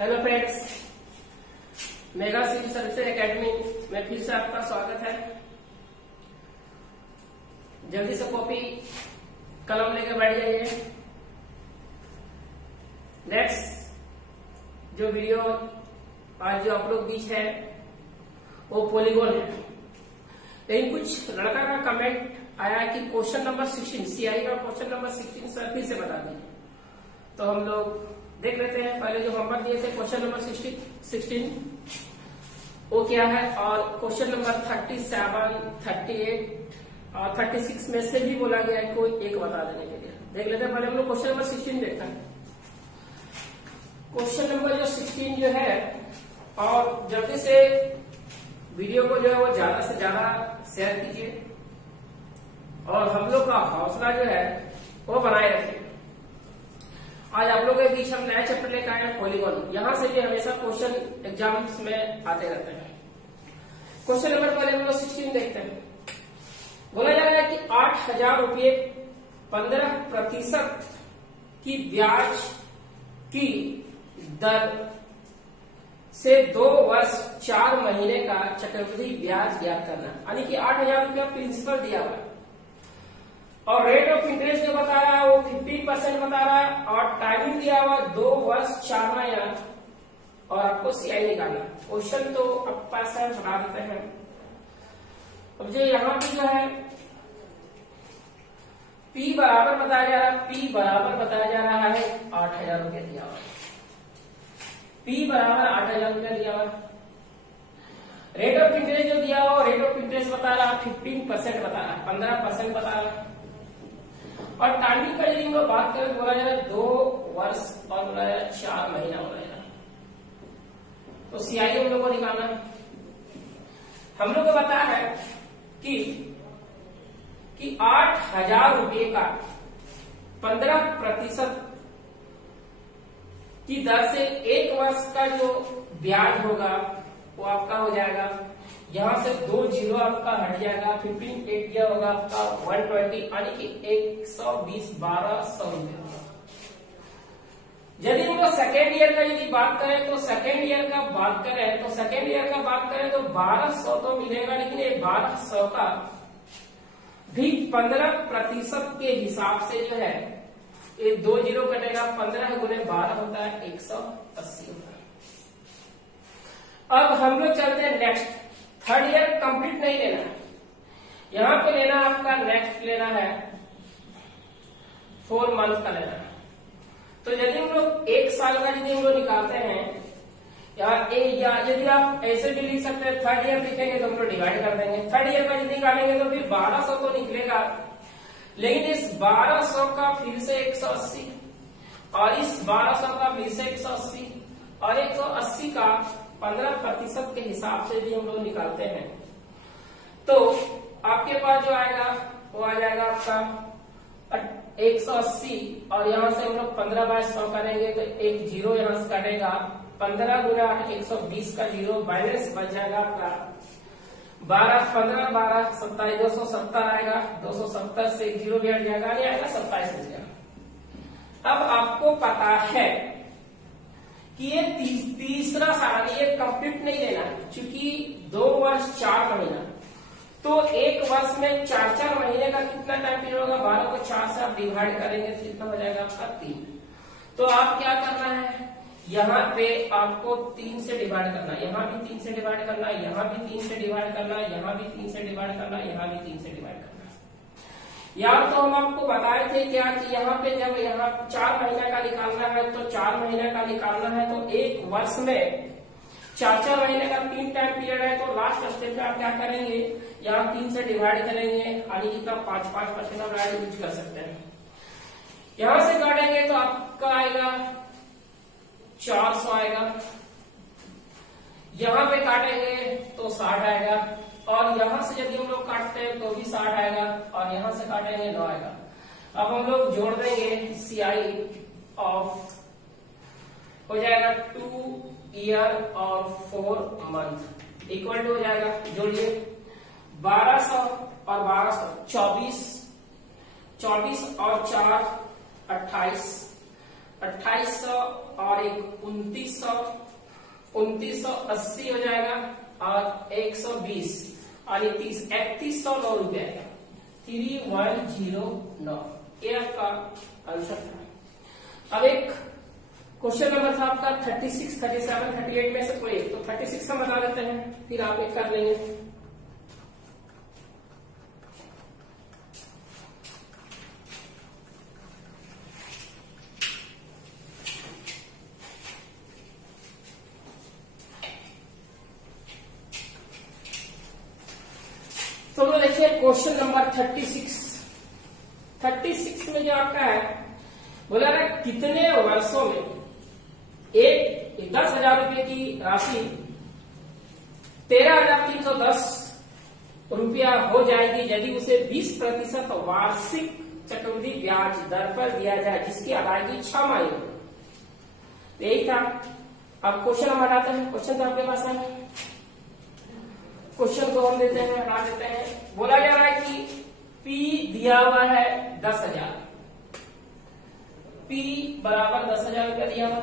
Hello friends, mega civil services academy में फिर से आपका स्वागत है। जल्दी से कॉपी कलम लेकर बैठ जाइए। नेक्स्ट जो वीडियो आज जो आप लोग बीच है वो पॉलीगॉन है, लेकिन कुछ लड़का का कमेंट आया कि क्वेश्चन नंबर 16 सीआई का क्वेश्चन नंबर 16 सर फिर से बता दीजिए। तो हम लोग देख लेते हैं। पहले जो होमवर्क दिए थे क्वेश्चन नंबर 16 वो क्या है, और क्वेश्चन नंबर 37, 38 और 36 में से भी बोला गया है कोई एक बता देने के लिए। देख लेते हैं। पहले हम लोग क्वेश्चन नंबर 16 देखते हैं। क्वेश्चन नंबर जो 16 जो है, और जल्दी से वीडियो को जो है वो ज्यादा से ज्यादा शेयर कीजिए और हम लोग का हौसला जो है वो बनाए रखिए। आज आप लोगों के बीच हम नया चैप्टर लेकर आए हैं पॉलीगॉन। यहां से भी हमेशा क्वेश्चन एग्जाम्स में आते रहते हैं। क्वेश्चन नंबर पहले हम लोग 16 देखते हैं। बोला जा रहा है कि 8,000 रुपये 15% की ब्याज की दर से 2 वर्ष 4 महीने का चक्रवृद्धि ब्याज ज्ञात करना। यानी कि 8,000 रुपया प्रिंसिपल दिया हुआ है और रेट ऑफ इंटरेस्ट जो बता रहा है वो 15% बता रहा है, और टाइमिंग दिया हुआ 2 वर्ष 4 महीना, और आपको सीआई निकालना। क्वेश्चन तो अब पास है, बता देते हैं। अब जो यहाँ पे जो है P बराबर बताया जा रहा है, P बराबर बताया जा रहा है 8,000 रुपया दिया हुआ है। P बराबर 8,000 रुपया दिया हुआ है। रेट ऑफ इंटरेस्ट जो दिया हुआ रेट ऑफ इंटरेस्ट बता रहा है 15% बता रहा है, 15% बता रहा है। और टाइमिंग का यदि हम लोग बात करें तो बोला जा रहा है 2 वर्ष और बोला जा रहा है 4 महीना बोला जा रहा है। तो सीआई हम लोग को निकालना है। हम लोग को पता है कि 8,000 रुपये का 15% की दर से 1 वर्ष का जो ब्याज होगा वो आपका हो जाएगा, यहां से 2 जीरो आपका हट जाएगा, 15 8 दिया होगा आपका 120, यानी कि 120 1200 रुपये होगा। यदि हम लोग सेकेंड ईयर का यदि बात करें तो सेकेंड ईयर का बात करें तो 1200 तो मिलेगा, लेकिन ये 1200 का भी 15% के हिसाब से जो है ये 2 जीरो कटेगा, 15 गुने 12 होता है 180 होता है। अब हम लोग चलते हैं नेक्स्ट। थर्ड ईयर कंप्लीट नहीं लेना है, यहां पे लेना आपका नेक्स्ट लेना है 4 मंथ का लेना है। तो यदि हम लोग 1 साल का यदि हम लोग निकालते हैं या यदि आप ऐसे भी लिख सकते हैं, थर्ड ईयर लिखेंगे तो हम लोग डिवाइड कर देंगे। थर्ड ईयर का यदि निकालेंगे तो फिर 1200 तो निकलेगा, लेकिन इस 1200 का फिर से 180 और इस 1200 का फिर से 180 और 180 का 15% के हिसाब से भी हम लोग निकालते हैं तो आपके पास जो आएगा वो आ जाएगा आपका 180, और यहां से हम लोग 15/100 करेंगे तो 1 जीरो यहां से कटेगा, 15 गुना 8 120 का जीरो बैलेंस बच जाएगा आपका 12 15 12 27 270 आएगा, 270 से 1 जीरो भी हट जाएगा, नहीं आएगा 27 बच जाएगा। अब आपको पता है कि ये तीसरा साल ये कंप्लीट नहीं लेना है, क्योंकि 2 वर्ष 4 महीना, तो 1 वर्ष में 4 महीने का कितना टाइम पीरियड होगा, 12 को 4 से आप डिवाइड करेंगे तो कितना हो जाएगा आपका 3। तो आप क्या करना है, यहाँ पे आपको 3 से डिवाइड करना, यहाँ भी 3 से डिवाइड करना, यहाँ भी 3 से डिवाइड करना, यहाँ भी 3 से डिवाइड करना, यहाँ भी 3 से डिवाइड करना। या तो हम आपको बताए थे क्या कि यहाँ पे जब यहाँ 4 महीने का निकालना है तो 4 महीने का निकालना है तो 1 वर्ष में 4 महीने का 3 टाइम पीरियड है, तो लास्ट स्टेप में आप क्या करेंगे, यहाँ 3 से डिवाइड करेंगे, यानी कि 5% आप राइट यूज कर सकते हैं। यहां से काटेंगे तो आपका आएगा 400 आएगा, यहां पे काटेंगे तो 60 आएगा, और यहां से यदि हम लोग काटते हैं तो भी 60 आएगा, और यहां से काटेंगे 9 आएगा। अब हम लोग जोड़ देंगे सीआई ऑफ हो जाएगा 2 ईयर और 4 मंथ इक्वल टू हो जाएगा, जोड़िए 1200 और 1200 24 और 4 28 2800 और एक 2980 हो जाएगा और 120 और 3109 रुपया 3109। ये आपका आंसर था। अब एक क्वेश्चन नंबर था आपका 36, 37, 38 में से कोई एक, तो 36 का बता देते हैं, फिर आप एक कर लेंगे। तो देखिए क्वेश्चन नंबर 36 में जो आपका है बोला है कितने वर्षों में एक 10,000 रुपए की राशि 13,310 रुपया हो जाएगी यदि उसे 20% वार्षिक चक्रवृद्धि ब्याज दर पर दिया जाए जिसकी अदायगी 6 माह हो। यही था। अब क्वेश्चन हम हटाते हैं। क्वेश्चन तो आपके पास है, क्वेश्चन को हम देते हैं, हटा देते हैं। बोला जा रहा है कि P दिया हुआ है 10,000, P बराबर 10,000 रुपया दिया हुआ।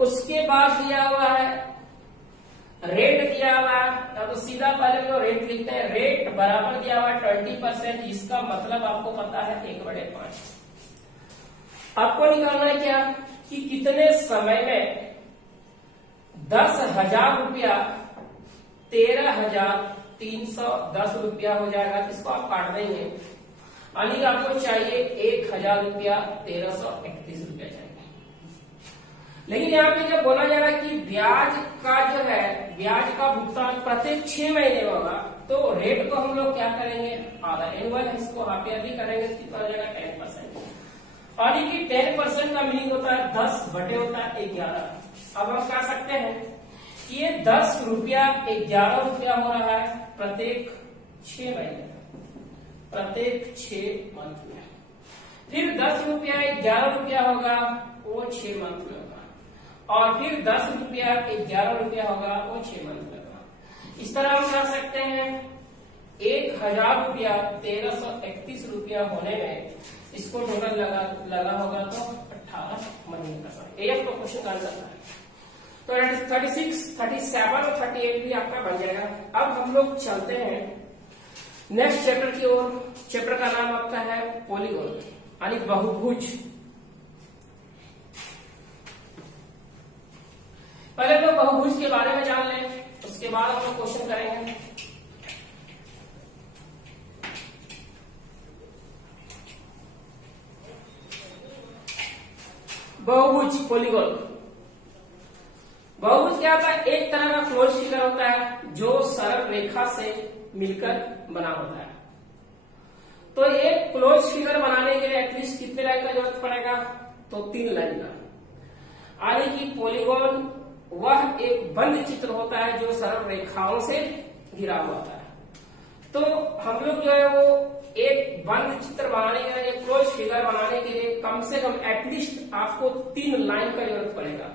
उसके बाद दिया हुआ है रेट दिया हुआ है, तो सीधा पहले तो रेट लिखते हैं। रेट बराबर दिया हुआ है 20%, इसका मतलब आपको पता है 1/5। आपको निकालना है क्या कि कितने समय में 10,000 रुपया 13,310 रुपया हो जाएगा। इसको आप काट देंगे, यानी आपको चाहिए 1,000 रुपया 1,331 रुपया चाहिए। लेकिन यहाँ पे जब बोला जा रहा है कि ब्याज का जो है ब्याज का भुगतान प्रत्येक 6 महीने होगा, तो रेट को हम लोग क्या करेंगे आधा एनुअल, इसको हाफ ईयरली करेंगे, कितना हो जाएगा 10%। और ये 10% का मीनिंग होता है 10 बटे होता है 11। अब हम कह सकते हैं कि ये 10 रुपया 11 रुपया हो रहा है प्रत्येक 6 महीने, प्रत्येक 6 मंथ में। फिर 10 रुपया 11 रुपया होगा वो 6 मंथ में होगा, और फिर 10 रुपया 11 रुपया होगा वो 6 मंथ में होगा। इस तरह हम कर सकते हैं 1,000 रुपया 1,331 रुपया होने में इसको टोटल लगा होगा तो 18 महीने का समय। ये आपको क्वेश्चन कर सकता है। तो 36, 37 और 38 भी आपका बन जाएगा। अब हम लोग चलते हैं नेक्स्ट चैप्टर की ओर। चैप्टर का नाम आपका है पॉलीगॉन यानी बहुभुज। पहले तो बहुभुज के बारे में जान लें, उसके बाद हम लोग क्वेश्चन करेंगे। बहुभुज पॉलीगॉन। बहुभुज क्या होता है? एक तरह का क्लोज फिगर होता है जो सरल रेखा से मिलकर बना होता है। तो एक क्लोज फिगर बनाने के लिए एटलीस्ट कितने लाइन का जरूरत पड़ेगा? तो 3 लाइन का। यानी कि पॉलीगॉन वह एक बंद चित्र होता है जो सरल रेखाओं से घिरा हुआ होता है। तो हम लोग जो है वो एक बंद चित्र बनाने के लिए, क्लोज फिगर बनाने के लिए कम से कम एटलीस्ट आपको 3 लाइन का जरूरत पड़ेगा।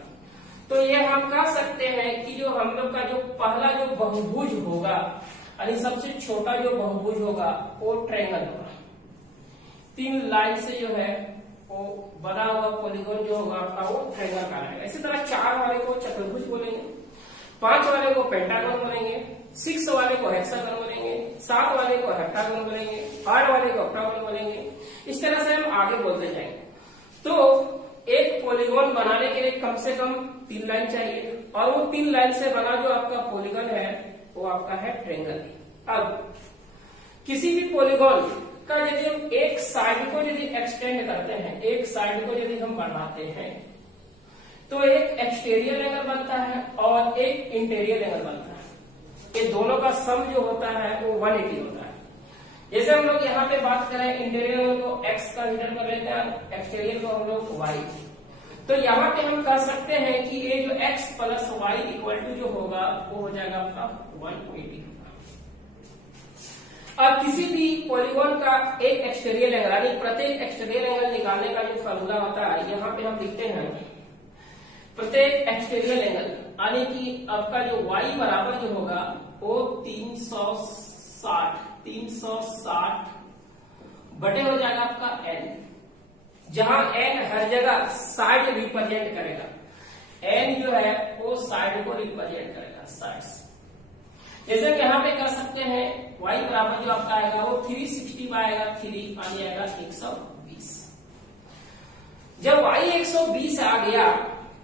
तो ये हम कह सकते हैं कि जो हम लोग का जो पहला जो बहुभुज होगा यानी सबसे छोटा जो बहुभुज होगा वो ट्रायंगल होगा। 3 लाइन से जो है वो बना हुआ पॉलीगॉन जो होगा आपका वो ट्रायंगल का रहेगा। इसी तरह 4 वाले को चतुर्भुज बोलेंगे, 5 वाले को पेंटागन बोलेंगे, 6 वाले को हेक्सागन बोलेंगे, 7 वाले को हेप्टागन बोलेंगे, 8 वाले को ऑक्टागन बोलेंगे। इस तरह से हम आगे बोलते जाएंगे। तो एक पॉलीगॉन बनाने के लिए कम से कम 3 लाइन चाहिए, और वो 3 लाइन से बना जो आपका पॉलीगॉन है वो आपका है ट्रायंगल। अब किसी भी पॉलीगॉन का यदि हम एक साइड को यदि एक्सटेंड करते हैं, एक साइड को यदि हम बढ़ाते हैं, तो एक एक्सटीरियर एंगल बनता है और एक इंटीरियर एंगल बनता है। ये दोनों का सम जो होता है वो 180 होता है। जैसे हम लोग यहाँ पे बात करें इंटीरियर को x कंसीडर कर लेते हैं, एक्सटीरियर को हम लोग y। तो यहाँ पे हम कह सकते हैं कि ये जो x plus y equal to जो होगा वो हो जाएगा आपका 180 होगा। और किसी भी पॉलीगॉन का एक एक्सटीरियर एंगल यानी प्रत्येक एक्सटीरियर एंगल निकालने का जो फॉर्मूला होता है यहाँ पे हम लिखते हैं प्रत्येक एक्सटीरियर एंगल यानी कि आपका जो y बराबर जो होगा वो 360 बटे हो जाएगा आपका n, जहां एन हर जगह साइड रिप्रेजेंट करेगा, एन जो है वो साइड को रिप्रेजेंट करेगा, साइड्स। जैसे कि यहाँ पे कर सकते हैं y बराबर जो आपका आएगा वो 360 आएगा, 3 आ जाएगा 120। जब y 120 आ गया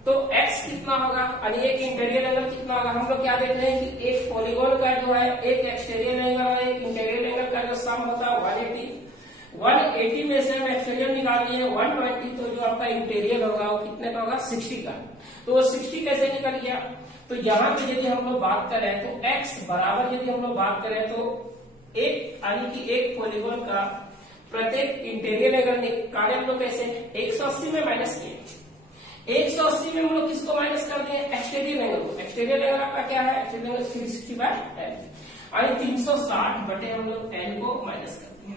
तो x कितना होगा, यानी एक इंटीरियर एंगल कितना होगा। हम लोग क्या देख रहे हैं कि एक पॉलीगॉन का जो है एक एक्सटीरियर एंगल और एक इंटीरियर एंगल का जो सम होता है 180 में से हम एक्सटीरियर निकाल लिए 120, तो जो आपका इंटीरियर होगा वो कितने का होगा, 60 का। तो वो 60 कैसे निकल गया, तो यहाँ पे यदि हम लोग बात करें तो x बराबर यदि हम लोग बात करें तो एक यानी कि एक पॉलीगॉन का प्रत्येक इंटीरियर एंगल निकाले हम लोग कैसे 180 में माइनस किए, 180 में हम लोग किसको माइनस कर दिए, एक्सटीरियर एंगल को। एक्सटीरियर एंगल आपका क्या है, एक्सटीरियर एंगल 360 बाय n, यानी 360 बटे हम लोग n को माइनस कर दिए।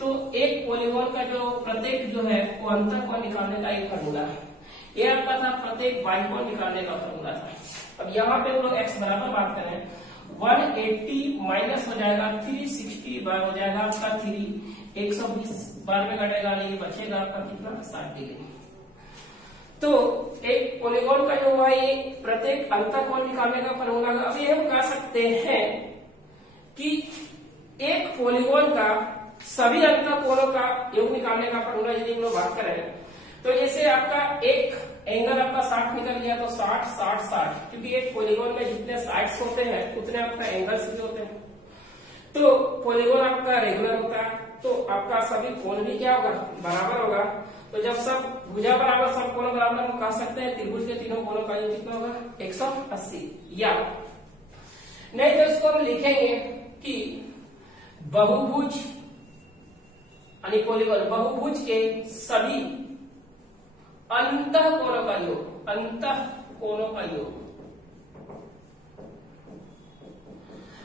तो एक पॉलीगॉन का जो प्रत्येक जो है वो अंतर को निकालने का एक फॉर्मूला है, ये आपका था प्रत्येक बाइकोण निकालने का फॉर्मूला था। अब यहाँ पे हम लोग x बराबर बात करें 180 माइनस हो जाएगा 360 बार हो जाएगा आपका 3, 120 बार में कटेगा नहीं, बचेगा आपका कितना 60 डिग्री। तो एक पॉलीगॉन का जो हुआ ये प्रत्येक अंतर कोण निकालने का फॉर्मूला का। अभी हम कह सकते हैं कि एक पॉलीगॉन का सभी अंतर कोणों का योग निकालने का फॉर्मूला यदि हम लोग बात करें तो जैसे आपका एक एंगल आपका 60 निकल गया तो 60 60 60, क्योंकि एक पॉलीगॉन में जितने साइड्स होते हैं उतने आपका एंगल्स भी होते हैं। तो पॉलीगॉन आपका रेगुलर होता है तो आपका सभी कोण भी क्या होगा, बराबर होगा। तो जब सब भुजा बराबर सब कोण बराबर हम कह सकते हैं त्रिभुज के तीनों कोणों का योग कितना होगा 180। या नहीं तो इसको हम लिखेंगे कि बहुभुज यानी पॉलीगॉन बहुभुज के सभी अंतः कोणों का योग, अंतः कोणों का योग,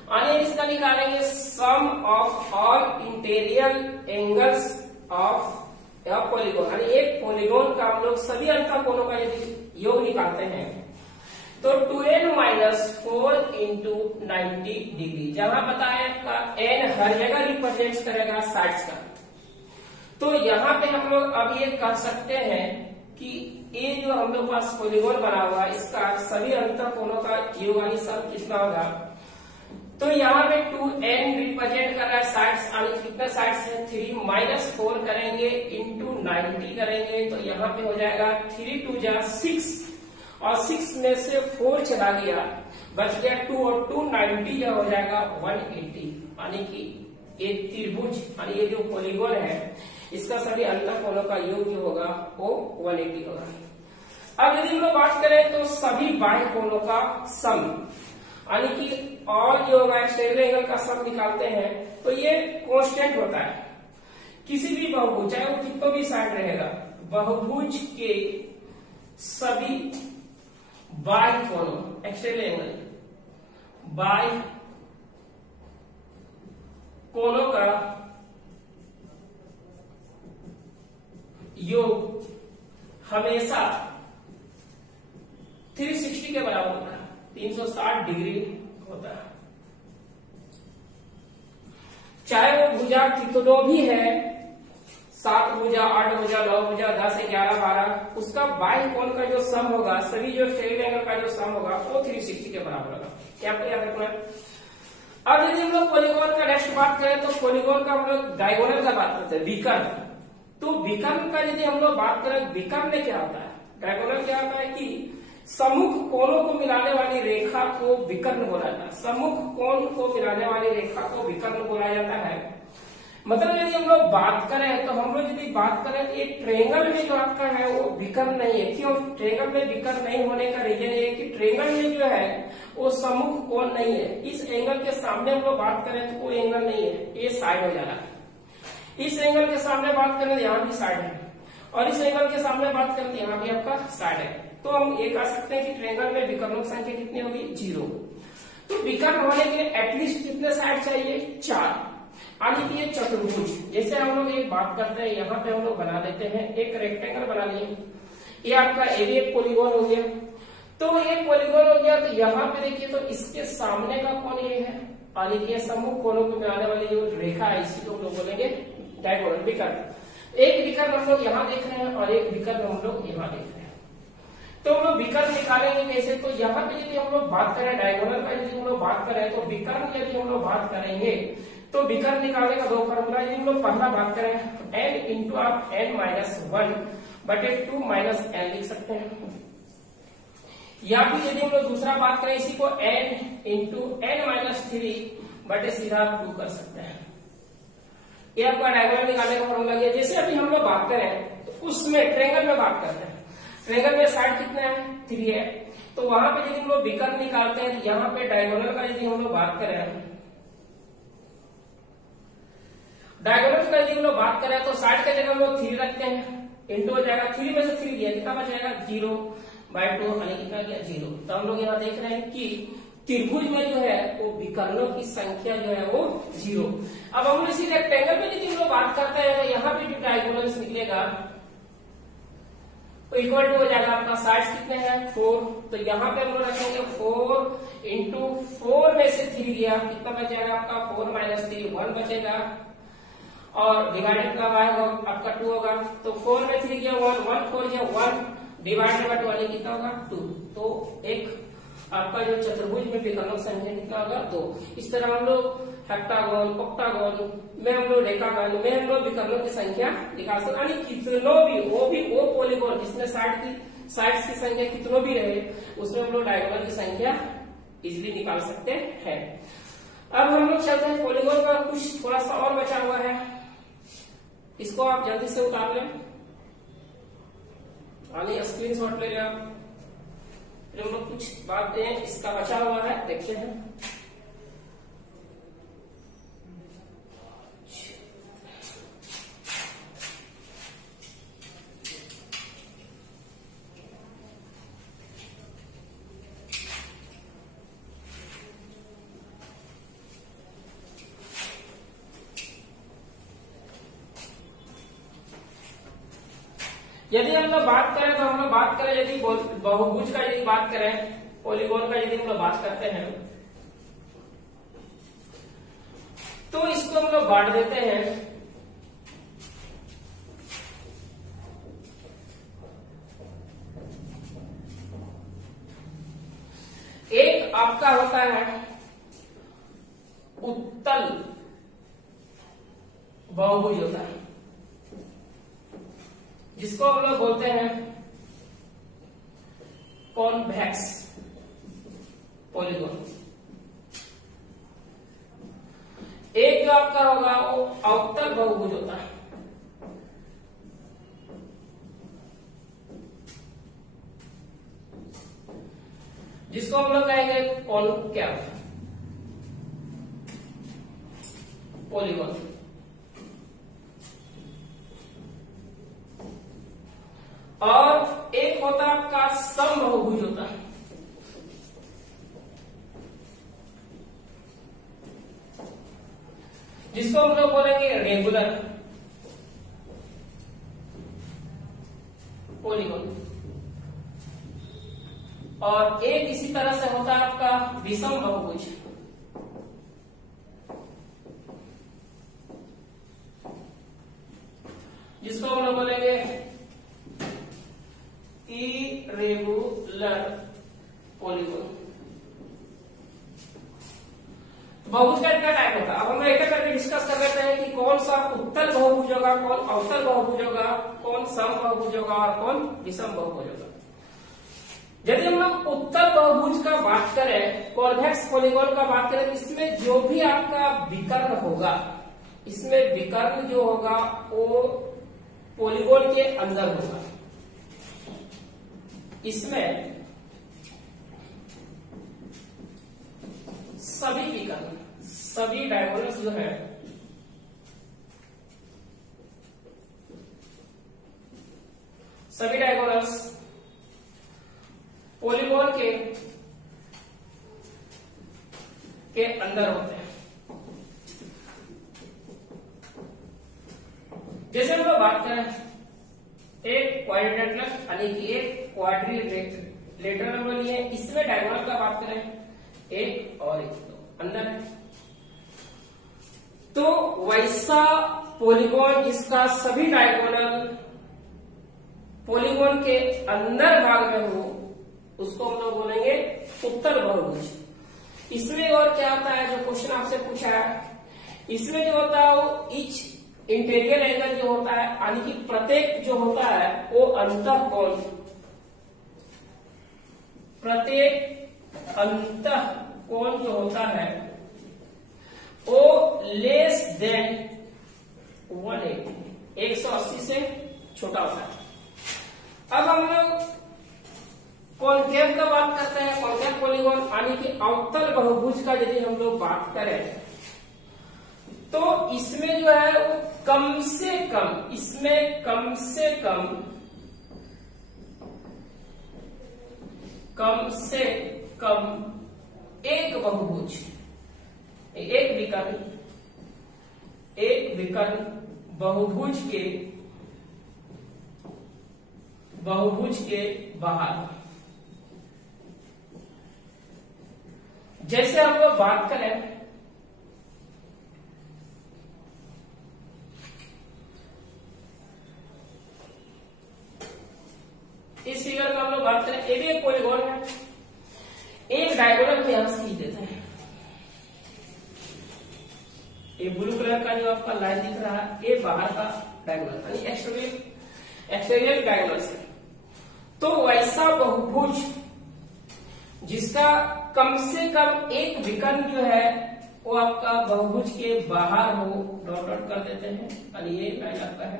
यानी इसका निकालेंगे sum of all interior angles of या पॉलीगॉन। यानी एक पॉलीगॉन का हम लोग सभी अंतः कोणों का यदि योग निकालते हैं तो 2n माइनस 4 इंटू 90 डिग्री, जहां बताया का n हर जगह रिप्रेजेंट करेगा साइड्स का। तो यहाँ पे हम लोग अब ये कह सकते हैं कि ये जो हम लोग पास पॉलीगॉन बना हुआ है इसका सभी अंतर कोणों का योग यानी सम कितना होगा। तो यहाँ पे 2n रिप्रेजेंट कर रहा है साइड्स, यानी कितने साइड्स है 3 माइनस 4 करेंगे इंटू 90 करेंगे तो यहाँ पे हो जाएगा 3 2 जा 6 और 6 में से 4 चला गया, बच गया 2 और 2 90 जो हो जाएगा 180, यानी कि ये त्रिभुज यानी ये जो पॉलीगॉन है इसका सभी अंतर कोणों का योग जो होगा वो 180 होगा। अब यदि हम लोग बात करें तो सभी बाह्य कोणों का सम यानी कि और जो होगा एक्सटीरियर एंगल का सम निकालते हैं तो ये कांस्टेंट होता है। किसी भी बहुभुज चाहे वो कितना भी साइड रहेगा, बहुभुज के सभी बाह्य कोणों एक्सटीरियर एंगल बाह्य कोणों का योग हमेशा 360 के बराबर होता है, 360 डिग्री होता है। चाहे वो भुजा कितनों भी है, 7 भुजा 8 भुजा 9 भुजा 10 11 12, उसका बाह्य कोण का जो सम होगा सभी जो एक्सटीरियर एंगल का जो सम होगा वो 360 के बराबर होगा। क्या आपको याद रखना है। अब यदि हम लोग पॉलीगॉन का नेक्स्ट बात करें तो पॉलीगॉन का हम लोग डायगोनल का बात करते हैं, विकर्ण। तो विकर्ण का यदि हम लोग बात करें विकर्ण में क्या होता है, डायगोनल क्या होता है कि सम्मुख कोणों को मिलाने वाली रेखा को विकर्ण बोला जाता है। सम्मुख कोण को मिलाने वाली रेखा को विकर्ण बोला जाता है। मतलब यदि हम लोग बात करें तो हम लोग यदि बात करें एक ट्रेंगल में जो आपका है वो विकर्ण नहीं है। क्यों ट्रेंगल में विकर्ण नहीं होने का रीजन ये है कि ट्रेंगल में जो है वो सम्मुख कोण नहीं है। इस एंगल के सामने हम लोग बात करें तो कोई एंगल नहीं है, ये साइड हो जा रहा है। इस एंगल के सामने बात करें तो यहाँ भी साइड है और इस एंगल के सामने बात करें तो यहाँ भी आपका साइड है। तो हम ये कह सकते हैं कि ट्रेंगल में विकर्णों की संख्या कितनी होगी 0। तो विकर्ण होने के लिए एटलीस्ट कितने साइड चाहिए 4, यानी कि ये चतुर्भुज। जैसे हम लोग एक बात करते हैं, यहाँ पे हम लोग बना लेते हैं एक रेक्टेंगल बना लिए, ये आपका ए भी एक पॉलीगॉन हो गया। तो ये पॉलीगॉन हो गया तो यहाँ पे देखिए तो इसके सामने का कोण ये है, यानी कि सम्मुख कोणों को मिलाने वाली जो रेखा है इसी को हम लोग बोलेंगे डायगोनल विकर्ण। एक विकर्ण हम लोग यहाँ देख रहे हैं और एक विकर्ण हम लोग यहाँ देख रहे हैं। तो हम लोग विकर्ण निकालेंगे कैसे? तो यहाँ पे यदि हम लोग बात करें डायगोनल का, यदि हम लोग बात करें तो विकर्ण यदि हम लोग बात करेंगे तो विकर्ण निकालने का दो फॉर्मूला। यदि हम लोग पहला बात करें n इंटू आप n माइनस 1/2 माइनस n लिख सकते हैं, या फिर यदि हम लोग दूसरा बात करें इसी को n इंटू n माइनस 3 सीधा 2 कर सकते हैं। ये आपका डायगोनल निकालने का फॉर्मूला है। जैसे अभी हम लोग बात करें तो उसमें ट्रायंगल में बात करते हैं, ट्रायंगल में साइड कितना है? 3 है। तो वहां पे यदि हम लोग विकर्ण निकालते हैं तो यहाँ पे डायगोनल का यदि हम लोग बात करें, डायगोनल का यदि हम लोग बात करें तो साइड के जगह हम लोग 3 रखते हैं, इंटू हो जाएगा 3 में से 3 दिया कितना बचेगा? 0/2 यानी कितना गया? 0। तो हम लोग यहाँ देख रहे हैं कि त्रिभुज में जो है वो विकर्णों की संख्या जो है वो 0। अब हम इसी रेक्टेंगल में यदि हम लोग बात करते हैं तो यहाँ पे जो डायगोनल्स निकलेगा तो इक्वल टू हो जाएगा आपका साइड्स कितने हैं? 4। तो यहाँ पे हम लोग रखेंगे 4 इंटू 4 में से 3 गया कितना बच जाएगा आपका? 4 माइनस 3 1 बचेगा, और डिवाइडेड का y आपका 2 होगा। तो 4 में 3 गया 1, 1 4 गया 1 डिवाइडेड बाय 2 कितना होगा? 2। तो एक आपका जो चतुर्भुज में विकर्णों की संख्या कितना होगा? 2। इस तरह हम लोग हेप्टागोन, ऑक्टागोन में हम लोग डेकागोन में हम लोग विकर्णों की संख्या निकाल सकते, यानी कितनों भी वो पॉलीगोन जिसमें साइड्स की संख्या कितनों भी रहे उसमें हम लोग डायगोनल की संख्या इजिली निकाल सकते हैं। अब हम लोग चलते हैं पॉलीगोन का कुछ थोड़ा सा और बचा हुआ है, इसको आप जल्दी से उतार लें, यानी स्क्रीनशॉट ले लें आप। फिर हम लोग कुछ बातें इसका बचा हुआ है देखते हैं। यदि हम लोग बात करें तो हम लोग बात करें यदि बहुभुज का यदि बात करें, पॉलीगोन का यदि हम लोग बात करते हैं तो इसको हम लोग बांट देते हैं। एक आपका होता है उत्तल बहुभुज होता है जिसको हम लोग बोलते हैं कॉन्वेक्स पॉलीगोन। एक जो आपका होगा वो अवतल बहुभुज होता है, जिसको हम लोग कहेंगे कॉनकेव पॉलीगोन। और एक होता है आपका समबहुभुज होता है, जिसको हम लोग बोलेंगे रेगुलर पॉलीगोन। और एक इसी तरह से होता है आपका विषम बहुभुज, जिसको हम लोग बोलेंगे इरेगुलर पॉलीगोन। बहुभुज का इतना टाइप होता है। अब हम एक एक करके डिस्कस कर लेते हैं कि कौन सा उत्तल बहुभुज होगा, कौन अवतल बहुभुज होगा, कौन सम बहुभुज होगा और कौन विषम बहुभुज होगा। यदि हम लोग उत्तल बहुभुज का बात करें, कॉन्वेक्स पॉलीगोन का बात करें, इसमें जो भी आपका विकर्ण होगा, इसमें विकर्ण जो होगा वो पॉलीगोन के अंदर होगा। इसमें सभी विकर्ण, सभी डायगोनल्स जो है सभी डायगोनल्स पॉलीगोन के अंदर होते हैं। जैसे हम लोग बात करें एक क्वाड्रिलेटरल यानी कि एक क्वाड्रिलेटरल हम लोग लिए, इसमें डायगोनल का बात करें एक और एक तो अंदर है। तो वैसा पॉलीगॉन जिसका सभी डायगोनल पॉलीगॉन के अंदर भाग में हो उसको हम लोग बोलेंगे उत्तल बहुभुज। इसमें और क्या होता है, जो क्वेश्चन आपसे पूछा है, इसमें जो होता है वो ईच इंटीरियर एंगल जो होता है, यानी कि प्रत्येक जो होता है वो अंतःकोण, प्रत्येक अंतःकोण जो होता है वो लेस देन 180 से छोटा होता है। अब हम लोग कॉन्केव का बात करते हैं, कॉन्केव पॉलीगॉन यानी कि अवतल बहुभुज का यदि हम लोग बात करें तो इसमें जो है वो कम से कम, इसमें कम से कम एक बहुभुज, एक विकर्ण बहुभुज के बाहर, जैसे हम लोग बात करें इस फिगर में हम लोग बात करें, ये भी एक पॉलीगॉन है, एक डायगोनल को यहां से खींच देते हैं। ये ब्लू कलर का जो आपका लाइन दिख रहा है ये बाहर का डायगोनल यानी एक्सटीरियर डायगोनल से। तो वैसा बहुभुज जिसका कम से कम एक विकर्ण जो है वो आपका बहुभुज के बाहर हो, डॉट डॉट कर देते हैं और ये लाइन आपका है,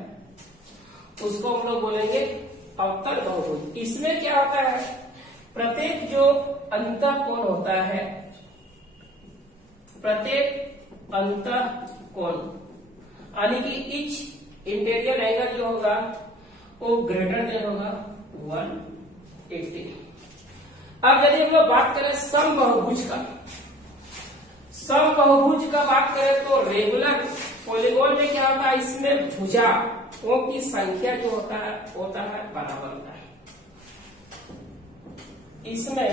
उसको हम लोग बोलेंगे अवतल बहुभुज। इसमें क्या होता है, प्रत्येक जो अंतःकोण होता है, प्रत्येक अंतःकोण यानी कि ईच इंटीरियर एंगल जो होगा वो ग्रेटर देन होगा 180। अब यदि हम लोग बात करें समबाहुभुज का बात करें तो रेगुलर पॉलीगॉन में क्या होता है, इसमें भुजाओं की संख्या जो होता है बराबर होता है। इसमें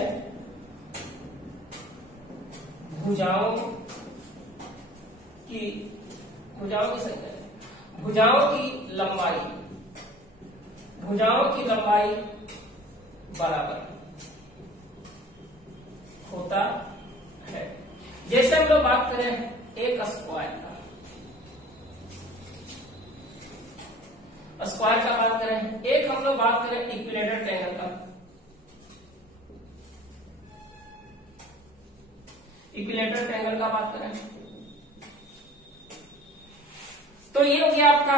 भुजाओं की संख्या, भुजाओं की लंबाई बराबर होता है। जैसे हम लोग बात करें एक स्क्वायर का बात करें, एक हम लोग बात करें इक्विलेटरल ट्रायंगल का, इक्विलेटरल ट्रायंगल का बात करें तो ये हो गया आपका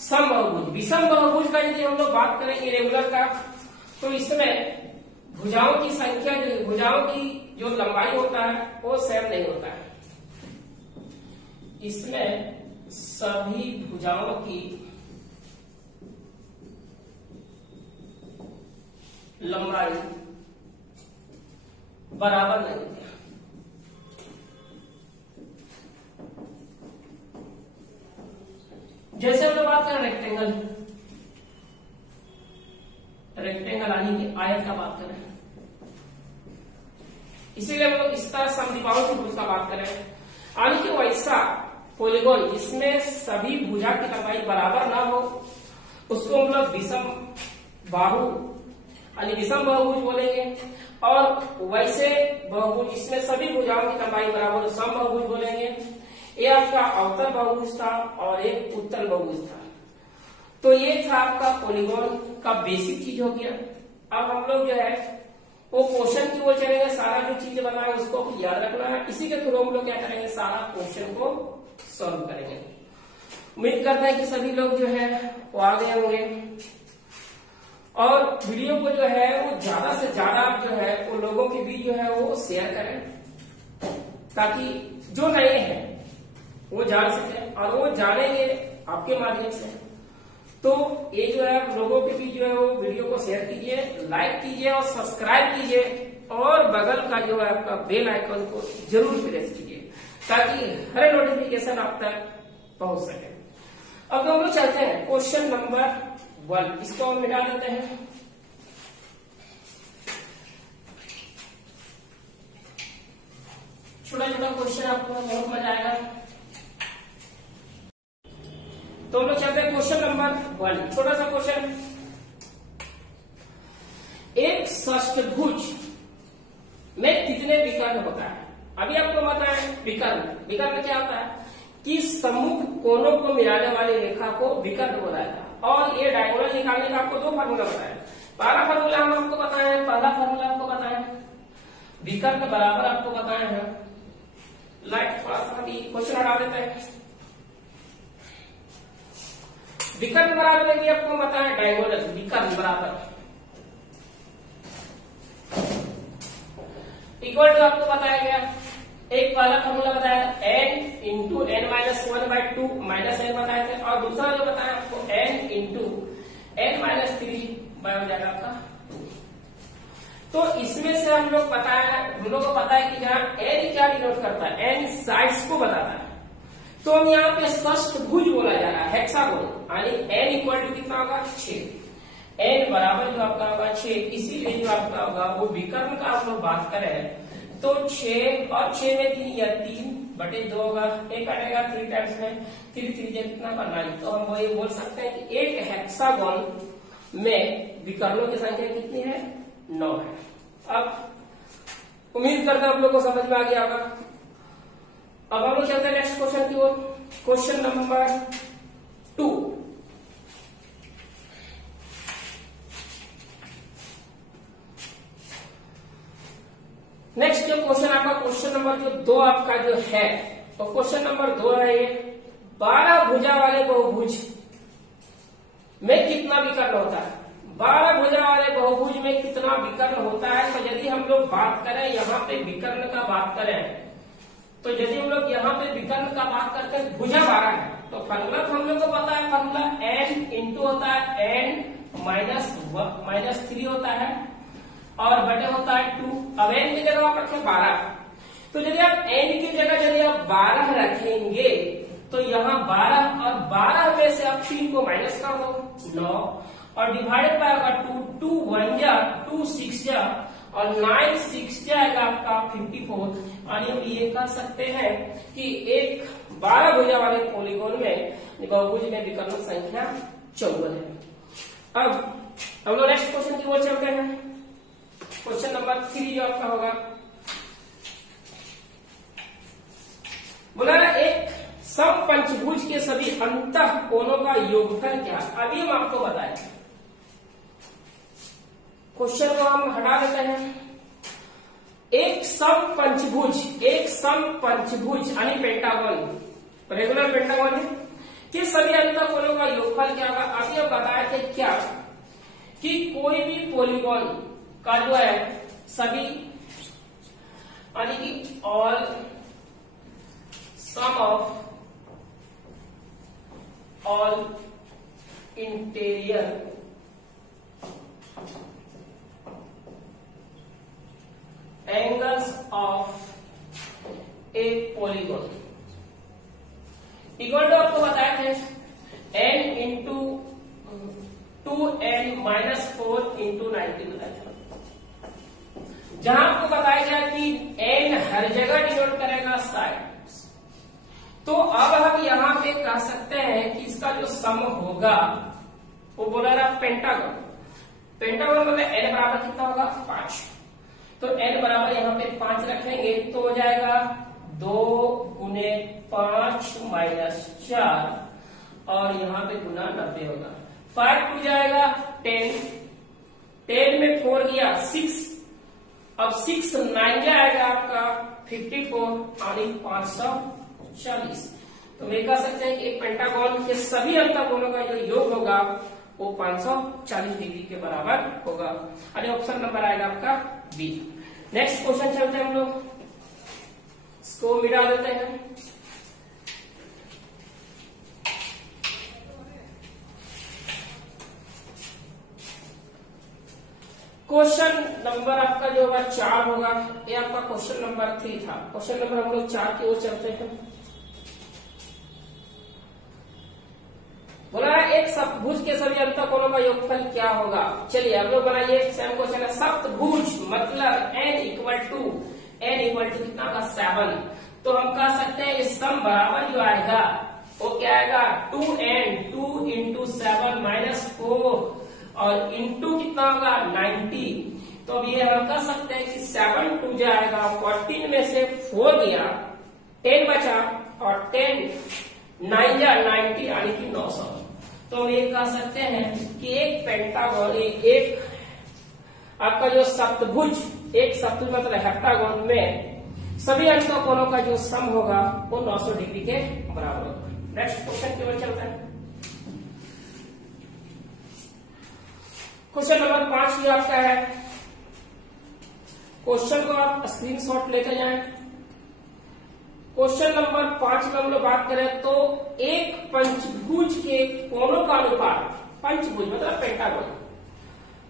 समबाहुभुज। विषम बहुभुज का यदि हम लोग बात करेंगे रेगुलर का, तो इसमें भुजाओं की संख्या, भुजाओं की जो लंबाई होता है वो सेम नहीं होता है। इसमें सभी भुजाओं की लंबाई बराबर नहीं होती है। जैसे हम लोग बात करें रेक्टेंगल यानी कि आयत का बात करें, इसीलिए हम लोग इस तरह समद्विबाहु त्रिभुज का बात करें यानी कि वैसा पॉलीगॉन जिसमें सभी भुजा की लंबाई बराबर ना हो उसको हम लोग विषम बाहु यानी विषम बहुभुज बोलेंगे, और वैसे बहुभुज जिसमें सभी भुजाओं की लंबाई बराबर समबाहुभुज बोलेंगे। ये आपका अवतल बहुभुज था और एक उत्तल बहुभुज था। तो ये था आपका पॉलीगॉन का बेसिक चीज हो गया। अब हम लोग जो है वो क्वेश्चन की ओर चलेंगे, सारा जो चीजें बनाए उसको याद रखना है, इसी के थ्रू हम लोग क्या करेंगे, सारा क्वेश्चन को सॉल्व करेंगे। उम्मीद करते हैं कि सभी लोग जो है वो आ गए होंगे, और वीडियो को जो है वो ज्यादा से ज्यादा आप जो है वो लोगों के बीच जो है वो शेयर करें, ताकि जो नए हैं वो जान सके, और वो जानेंगे आपके माध्यम से। तो ये जो है लोगों के बीच जो है वो वीडियो को शेयर कीजिए, लाइक कीजिए और सब्सक्राइब कीजिए, और बगल का जो है आपका बेल आइकन को जरूर प्रेस कीजिए ताकि हर नोटिफिकेशन आप तक पहुंच सके। अब हम लोग चलते हैं क्वेश्चन नंबर 1, इसको हम मिटा देते हैं। छोटा छोटा क्वेश्चन आपको बहुत मजा आएगा। तो हम लोग चलते हैं क्वेश्चन नंबर 1। छोटा सा क्वेश्चन, एक षष्ठभुज में कितने विकर्ण होता है? अभी आपको पता है विकर्ण क्या होता है कि सम्मुख कोनों को मिलाने वाली रेखा को विकर्ण बोला जाता है। और ये डायगोनल निकालने का आपको 2 फार्मूला बताया। पहला फार्मूला हम आपको बताए हैं, विकर्ण बराबर आपको बताए हैं, लाइट थोड़ा सा अभी क्वेश्चन हटा देते हैं। विकर्ण बराबर भी आपको बताया डायगोनल, विकर्ण बराबर इक्वल टू आपको बताया गया, एक पहला फॉर्मूला बताया n into n minus 1/2 minus n बताया थे, और दूसरा जो बताया आपको n इंटू n माइनस 3 हो जाएगा आपका 2। तो इसमें से हम लोग को पता है कि जहाँ n क्या डिनोट करता है, n साइड्स को बताता है। तो हम यहाँ पे षष्ठभुज बोला जा रहा है, हेक्सागोन, यानी n इक्वल टू कितना होगा 6, n बराबर जो आपका होगा 6। इसीलिए जो आपका होगा वो विकर्ण का आप लोग बात करें तो 6 और 6 में 3 या 3/2 होगा, एक कटेगा 3 टाइम्स में, 3 कितना का 9। तो हम वो ये बोल सकते हैं कि एक हेक्सागोन में विकर्णों की संख्या कितनी है, 9 है। अब उम्मीद करते हैं आप लोगों को समझ में आ गया होगा। अब हम लोग चलते हैं नेक्स्ट क्वेश्चन की ओर, क्वेश्चन नंबर 2। नेक्स्ट जो क्वेश्चन आपका क्वेश्चन नंबर जो 2 आपका जो है, तो क्वेश्चन नंबर 2 है ये, 12 भुजा वाले बहुभुज में कितना विकर्ण होता है? 12 भुजा वाले बहुभुज में कितना विकर्ण होता है? तो यदि हम लोग बात करें यहाँ पे विकर्ण का बात करें, तो यदि हम लोग यहाँ पे विकर्ण का बात करते हैं, भुजा 12 है, तो फॉर्मूला हम लोग को पता है, फॉर्मूला n इंटू होता है n माइनस 3 होता है और बटे होता है 2। अब n की जगह आप रखें 12, तो यदि आप n की जगह यदि आप 12 रखेंगे तो यहाँ 12 और 12 में से आप 3 को माइनस कर दो 9 और डिवाइडेड बाय होगा 2 1 जा 2 6 जा और 9 6 जाएगा आपका 54। और हम ये कह सकते हैं कि एक 12 भुजा वाले पॉलीगोन में बहुभुज में विकर्ण संख्या 54 है। अब हम लोग नेक्स्ट क्वेश्चन की ओर चलते हैं, क्वेश्चन नंबर 3 जो आपका होगा, बोला एक समपंचभुज के सभी अंतः कोणों का योगफल क्या? अभी हम आपको बताएं, क्वेश्चन को हम हटा देते हैं। एक समपंचभुज यानी पेंटागन, रेगुलर पेंटागन है कि सभी अंतः कोणों का योगफल क्या होगा? अभी हम बताए थे क्या कि कोई भी पॉलीगॉन का जो है सभी यानी कि all sum of all interior angles of a polygon equal to आपको बताया थे n into 2n minus 4 into 90 बताया था, जहां आपको बताया गया कि n हर जगह डिनोट करेगा साइड्स। तो अब हम यहां पे कह सकते हैं कि इसका जो सम होगा वो बोला रहा पेंटागन। पेंटागन मतलब n बराबर कितना होगा 5, तो n बराबर यहाँ पे 5 रखेंगे तो हो जाएगा 2 गुने 5 माइनस 4 और यहाँ पे गुना 90 होगा, 5 टू जाएगा 10, 10 में 4 गया 6, अब 6 9 जाएगा आपका 54 यानी 540। तो मैं कह सकते हैं कि एक पेंटागन के सभी अंतःकोणों का जो योग होगा वो 540 डिग्री के बराबर होगा, यानी ऑप्शन नंबर आएगा आपका बी। नेक्स्ट क्वेश्चन चलते हैं हम लोग, इसको मिटा देते हैं। क्वेश्चन नंबर आपका जो होगा 4 होगा, ये आपका क्वेश्चन नंबर 3 था। क्वेश्चन नंबर हम लोग 4 की ओर चलते हैं। बोला है एक सप्तभुज के सभी अंतःकोणों का योगफल क्या होगा? चलिए हम लोग बनाइए, सेम क्वेश्चन है। सप्तभुज मतलब n इक्वल टू कितना का 7, तो हम कह सकते हैं इस सम बराबर जो आएगा वो क्या आएगा 2n, 2 इंटू 7 माइनस 4 और इंटू कितना होगा 90। तो अब ये हम कर सकते हैं कि 7 2 जाएगा 14 में से 4 गया 10 बचा और 10 9 जा 90 यानी कि 900। तो हम ये कह सकते हैं कि एक पेंटागन एक आपका जो सप्तभुज, एक सप्तभुज मतलब हेप्टागन में सभी अंतःकोणों का जो सम होगा वो 900 डिग्री के बराबर होगा। नेक्स्ट क्वेश्चन की ओर चलते हैं। क्वेश्चन नंबर 5 ये आपका है। क्वेश्चन को आप स्क्रीनशॉट लेकर जाएं। क्वेश्चन नंबर 5 में हम लोग बात करें तो एक पंचभुज के कोणों का अनुपात, पंचभुज मतलब पेंटागन,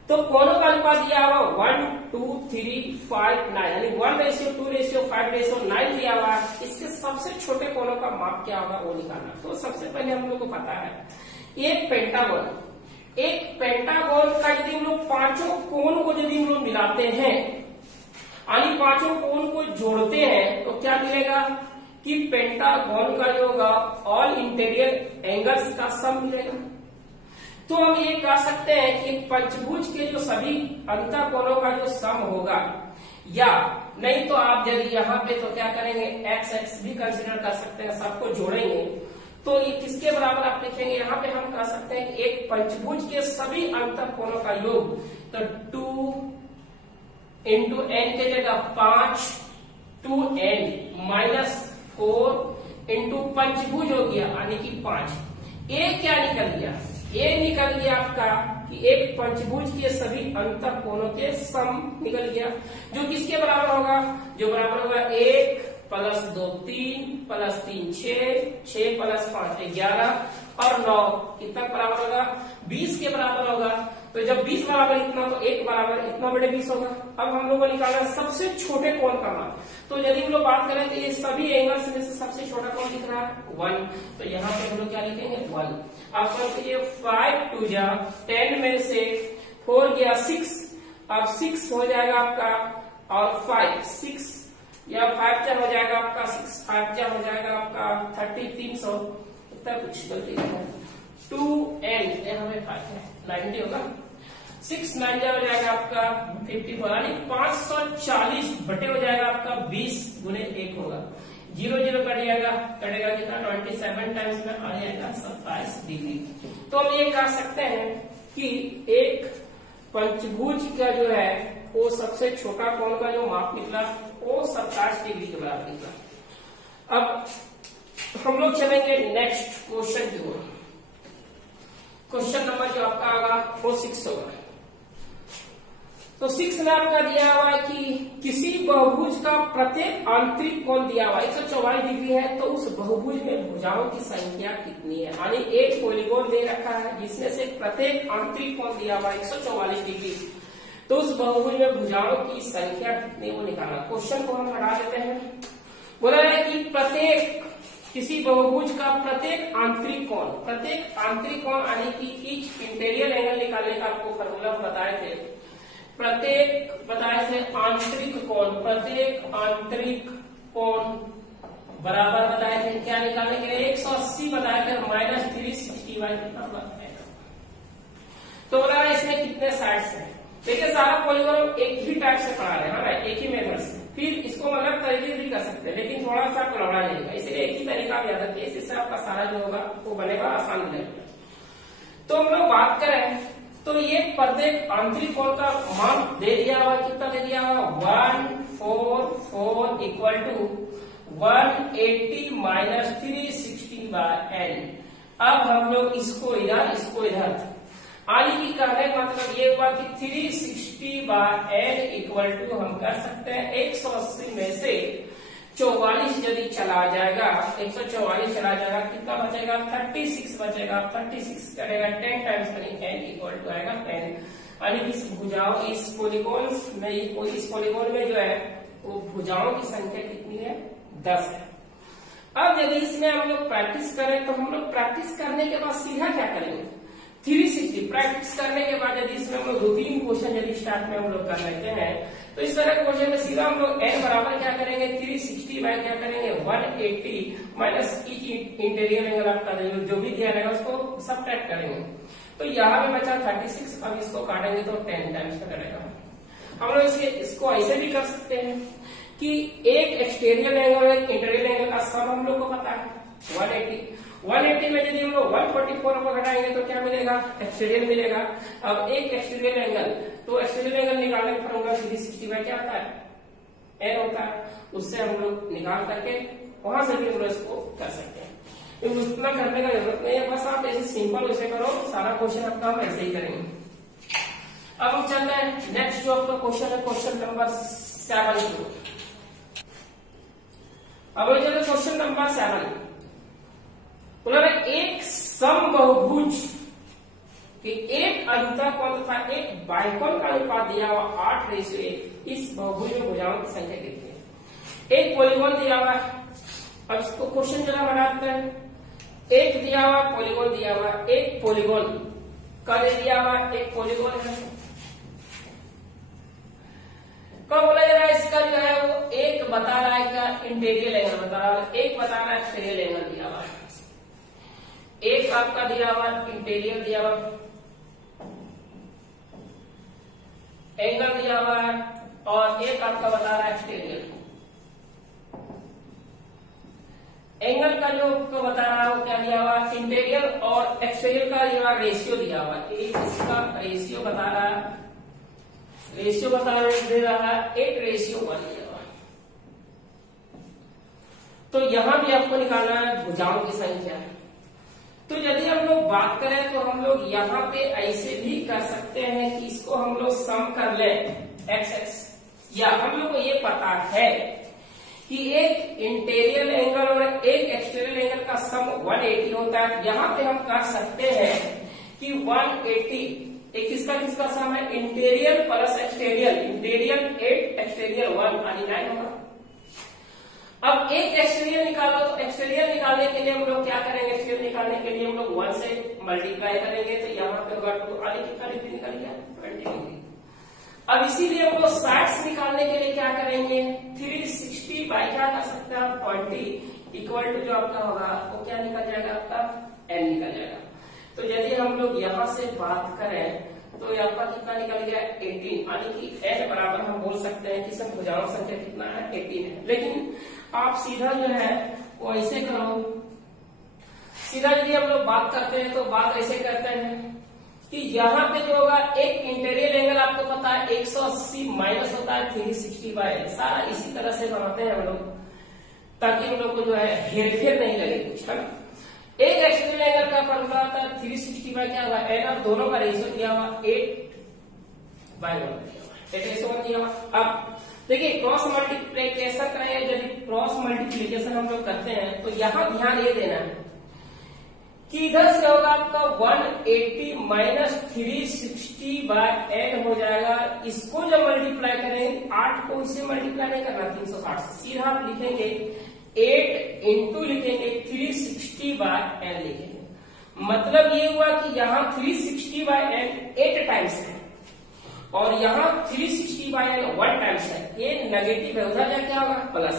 तो कोणों का अनुपात दिया हुआ 1 2 3 5 9 यानी 1:2:5:9 दिया हुआ है। इसके सबसे छोटे कोणों का माप क्या होगा वो निकालना। तो सबसे पहले हम लोग को पता है एक पेंटागन का यदि हम लोग पांचों कोण को यदि हम लोग मिलाते हैं यानी पांचों कोण को जोड़ते हैं तो क्या मिलेगा कि पेंटागन का जो होगा ऑल इंटीरियर एंगल्स का सम मिलेगा। तो हम ये कह सकते हैं कि पंचभुज के जो सभी अंतःकोणों का जो सम होगा, या नहीं तो आप यदि यहाँ पे तो क्या करेंगे x भी कंसीडर कर सकते हैं, सबको जोड़ेंगे तो ये किसके बराबर आप लिखेंगे। यहाँ पे हम कह सकते हैं कि एक पंचभुज के सभी अंतःकोणों का योग, तो 2 इंटू n के जगह 5 2n माइनस 4 इंटू पंचभुज हो गया यानी कि 5। ए क्या निकल गया, ये निकल गया आपका कि एक पंचभुज के सभी अंतःकोणों के सम निकल गया, जो किसके बराबर होगा, जो बराबर होगा 1 + 2 3 + 3 6 6 + 5 11 और 9 कितना बराबर होगा 20 के बराबर होगा। तो जब 20 बराबर इतना तो 1 बराबर इतना बड़े 20 होगा। अब हम लोग को निकालना सबसे छोटे कोण का मान। तो यदि हम लोग बात करें तो ये सभी एंगल्स में से सबसे छोटा कोण दिख रहा है 1, तो यहाँ पे हम लोग क्या लिखेंगे 1। अब सॉल्व कीजिए 5 2 जा 10 में से 4 गया 6, अब 6 हो जाएगा आपका और 5 6 या 5 क्या हो जाएगा आपका 6 5 क्या हो जाएगा आपका 30 300 इतना कुछ गलती है 2n यहाँ पे 5 है 90 होगा 6 9 हो जाएगा आपका 54 यानी 540 बटे हो जाएगा आपका 20 गुने 1 होगा 0 0 कटेगा कितना 27 टाइम्स में आ जाएगा 27 डिग्री। तो हम ये कह सकते हैं कि एक पंचभुज का जो है वो सबसे छोटा कोण का जो माप निकला वो 27 डिग्री के बराबर निकला। अब हम लोग चलेंगे नेक्स्ट क्वेश्चन की ओर। क्वेश्चन नंबर जो आपका होगा वो 6 होगा। तो 6 में आपका दिया हुआ है कि किसी बहुभुज का प्रत्येक आंतरिक कोण दिया हुआ 144 डिग्री है, तो उस बहुभुज में भुजाओं की संख्या कितनी है। यानी एक पॉलीगॉन दे रखा है जिसमें से प्रत्येक आंतरिक कोण दिया हुआ 144 डिग्री, तो उस बहुभुज में भुजाओं की संख्या कितनी वो निकालना। क्वेश्चन को हम हटा देते हैं। बोला है कि किसी बहुभुज का प्रत्येक आंतरिक कोण यानी कि ईच इंटीरियर एंगल निकालने का आपको फॉर्मूला बताए थे। प्रत्येक आंतरिक कोण बराबर बताए थे क्या निकालने के लिए 180 बताए थे माइनस 360 कितना बताया। तो बोला इसमें कितने साइड्स हैं। देखिए सारा पॉलीगॉन एक ही टाइप से पढ़ा रहे हैं, एक ही मेथड से, फिर इसको अलग तरीके भी कर सकते हैं लेकिन थोड़ा सा आपको लौड़ा नहीं होगा, इसलिए एक ही तरीका आप याद रखिए, इससे आपका सारा जो होगा वो बनेगा आसान बनेगा। तो हम लोग बात करें तो ये प्रत्येक आंतरिक कोण का मान दे दिया हुआ, कितना दे दिया हुआ 144 इक्वल टू 180 माइनस 360/n। अब हम लोग इसको इधर आली की कहने का मतलब ये हुआ कि 360/n इक्वल टू हम कर सकते हैं 180 में से 44 यदि चला जाएगा 144 चला जाएगा कितना बचेगा 36 बचेगा। 36 करेगा 10 टाइम्स n इक्वल टू आएगा 10। यानी इस पॉलीगॉन में जो है वो भुजाओं की संख्या कितनी है 10 है। अब यदि इसमें हम लोग प्रैक्टिस करें तो हम लोग प्रैक्टिस करने के बाद सीधा क्या करेंगे, 360 प्रैक्टिस करने के बाद यदि इसमें हम लोग 2-3 क्वेश्चन यदि स्टार्ट में हम लोग कर लेते हैं तो इस तरह के क्वेश्चन में सीधा हम लोग n बराबर क्या करेंगे 360 बाय क्या करेंगे 180 माइनस ईच इंटीरियर एंगल आपका जो भी दिया रहेगा उसको सबट्रैक्ट करेंगे। तो यहाँ पे बचा 36, अब इसको काटेंगे तो 10 टाइम्स का करेगा। हम लोग इसको ऐसे भी कर सकते हैं कि एक एक्सटीरियर एंगल और एक इंटीरियर एंगल का सम हम लोग को पता है 180 में यदि हम लोग 144 को घटाएंगे तो क्या मिलेगा एक्सटीरियर मिलेगा। अब एक एक्सटीरियर एंगल, तो एक्सटीरियर एंगल निकालने का फॉर्मूला 360 बाय क्या होता है n होता है, उससे हम लोग निकाल करके वहां से भी हम लोग इसको कर सकते हैं। तो उतना करने का जरूरत नहीं है, बस आप ऐसे सिंपल वैसे करो, सारा क्वेश्चन आपका हम ऐसे ही करेंगे। अब हम चलते हैं नेक्स्ट जो आपका क्वेश्चन है क्वेश्चन नंबर 7। अब चलो क्वेश्चन नंबर 7 बोला एक समबाहुभुज कि एक अंतःकोण तथा एक बाह्यकोण का अनुपात दिया हुआ 8:1। इस बहुभुज में भुजाओं की संख्या कितनी है। एक पॉलीगॉन दिया हुआ है, अब इसको क्वेश्चन जरा बनाते हैं। एक दिया हुआ पॉलीगॉन दिया हुआ, एक पॉलीगॉन का दिया हुआ, एक पॉलीगॉन है। कब बोला जा रहा है इसका जो है वो एक बता रहा है क्या इंटीरियर एंगल बता रहा है, एक बता रहा है एक्सटीरियर एंगल दिया हुआ है। एक आपका दिया हुआ इंटीरियर दिया हुआ एंगल दिया हुआ है और एक आपका बता रहा है एक्सटीरियर एंगल का जो आपको बता रहा है वो क्या दिया हुआ है इंटीरियर और एक्सटीरियर का दिया हुआ रेशियो दिया हुआ है। एक इसका रेशियो बता रहा है, रेशियो दे रहा है 8:1 दिया हुआ है। तो यहां भी आपको निकालना है भुजाओं की संख्या। तो यदि हम लोग बात करें तो हम लोग यहाँ पे ऐसे भी कर सकते हैं कि इसको हम लोग सम कर लें x या हम लोग को ये पता है कि एक इंटीरियर एंगल और एक एक्सटीरियर एंगल का सम 180 होता है। यहाँ पे हम कर सकते हैं कि 180 एक किसका सम है interior plus exterior, interior 8 exterior 1 यानी 9 होगा। अब एक एक्सटीरियर निकालो तो एक्सटीरियर निकालने के लिए हम लोग क्या करेंगे, एक्सटीरियर निकालने के लिए हम लोग 1 से मल्टीप्लाई करेंगे तो यहाँ पे होगा 2 आगे कितना डिग्री निकल गया 20 डिग्री। अब इसीलिए हम लोग साइड्स निकालने के लिए क्या करेंगे 360 बाई क्या कर सकते हैं 20 इक्वल टू जो आपका होगा वो क्या निकल जाएगा आपका n निकल जाएगा। तो यदि हम लोग यहाँ से बात करें तो यहाँ पर कितना निकल गया 18 यानी कि n बराबर हम बोल सकते हैं कि सब भुजाओं संख्या कितना है 18 है। लेकिन आप सीधा जो है वो ऐसे करो, सीधा यदि हम लोग बात करते हैं तो बात ऐसे करते हैं कि यहाँ पे जो होगा एक इंटीरियर एंगल आपको पता है 180 माइनस होता है 360 बाय, सारा इसी तरह से बनाते हैं हम लोग ताकि हम लोग को जो है हेरफेर नहीं लगे कुछ है। एक एक्सटीरियर एंगल का फॉर्मूला आता है 360 बाय क्या होगा n और दोनों का रेशियो दिया हुआ 8/1 दिया हुआ। अब देखिए क्रॉस मल्टीप्लीकेशन करें, यदि क्रॉस मल्टीप्लीकेशन हम लोग करते हैं तो यहाँ ध्यान ये देना है कि इधर से होगा आपका 180 माइनस 360 बाय n हो जाएगा। इसको जब मल्टीप्लाई करें 8 को इससे मल्टीप्लाई नहीं करना 360 से, सीधा आप लिखेंगे 8 इंटू लिखेंगे 360 बाय n लिखेंगे। मतलब ये हुआ कि यहाँ 360 बाय n 8 टाइम्स है और यहाँ 360 बाय n 1 टाइम्स है। ये नेगेटिव है, उधर जाके क्या होगा प्लस।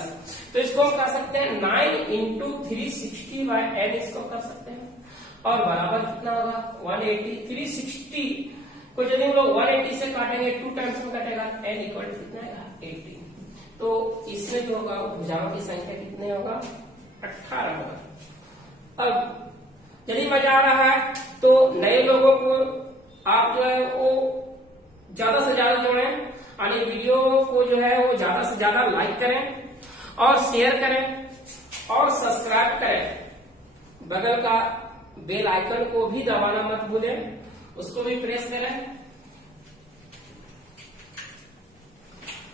तो इसको हम कर सकते हैं 9 इंटू 360 बाय n इसको कर सकते हैं और बराबर कितना होगा 180। 360 को यदि हम लोग 180 से काटेंगे 2 टाइम्स में कटेगा n इक्वल टू कितना आएगा 80। तो इसमें जो होगा भुजाओं की संख्या कितने होगा 18 होगा। अब यदि मजा आ रहा है तो नए लोगों को आप जो है वो ज्यादा से ज्यादा जोड़ें, यानी वीडियो को जो है वो ज्यादा से ज्यादा लाइक करें और शेयर करें और सब्सक्राइब करें। बगल का बेल आइकन को भी दबाना मत भूलें, उसको भी प्रेस करें।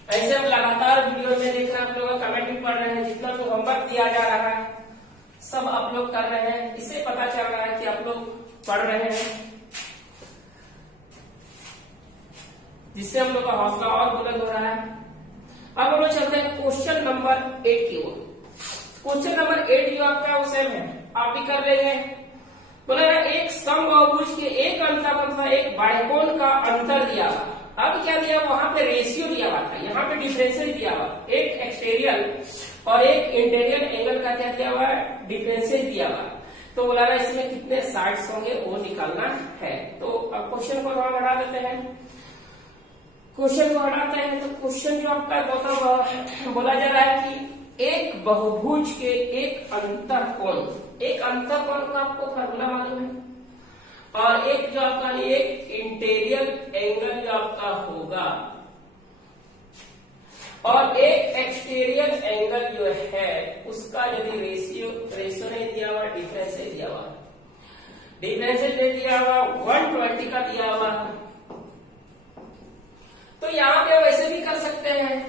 ऐसे हम लगातार वीडियो में देख रहे हैं, आप लोग कमेंट भी पढ़ रहे हैं, जितना तो होमवर्क दिया जा रहा है सब आप लोग कर रहे हैं, इससे पता चल रहा है कि आप लोग पढ़ रहे हैं, जिससे हम लोग का हौसला और बुलंद हो रहा है। अब हम लोग चलते हैं क्वेश्चन नंबर 8 की ओर। क्वेश्चन नंबर 8 जो आपका वो सेम है, आप भी कर लेंगे बोला एक समबाहुभुज के एक अंतर तथा एक बाह्यकोण का अंतर दिया हुआ। अब क्या दिया, वहां पे रेशियो दिया हुआ था, यहाँ पे डिफरेंशियल दिया हुआ, एक एक्सटीरियर और एक इंटीरियर एंगल का क्या दिया हुआ है, डिफरेंशियल दिया हुआ। तो बोला रहा इसमें कितने साइड्स होंगे वो निकालना है। तो अब क्वेश्चन को हम हटा देते हैं, क्वेश्चन को हटाते हैं। तो क्वेश्चन जो आपका बोला जा रहा है कि एक बहुभुज के एक अंतःकोण, एक अंतःकोण का आपको फार्मूला मालूम है, और एक जो आपका एक इंटीरियर एंगल जो आपका होगा, और एक एक्सटीरियर एंगल जो है उसका यदि रेशियो नहीं दिया हुआ, डिफरेंशियल दिया हुआ, डिफरेंशियल दे दिया हुआ 120 का दिया हुआ। तो यहाँ पे वैसे भी कर सकते हैं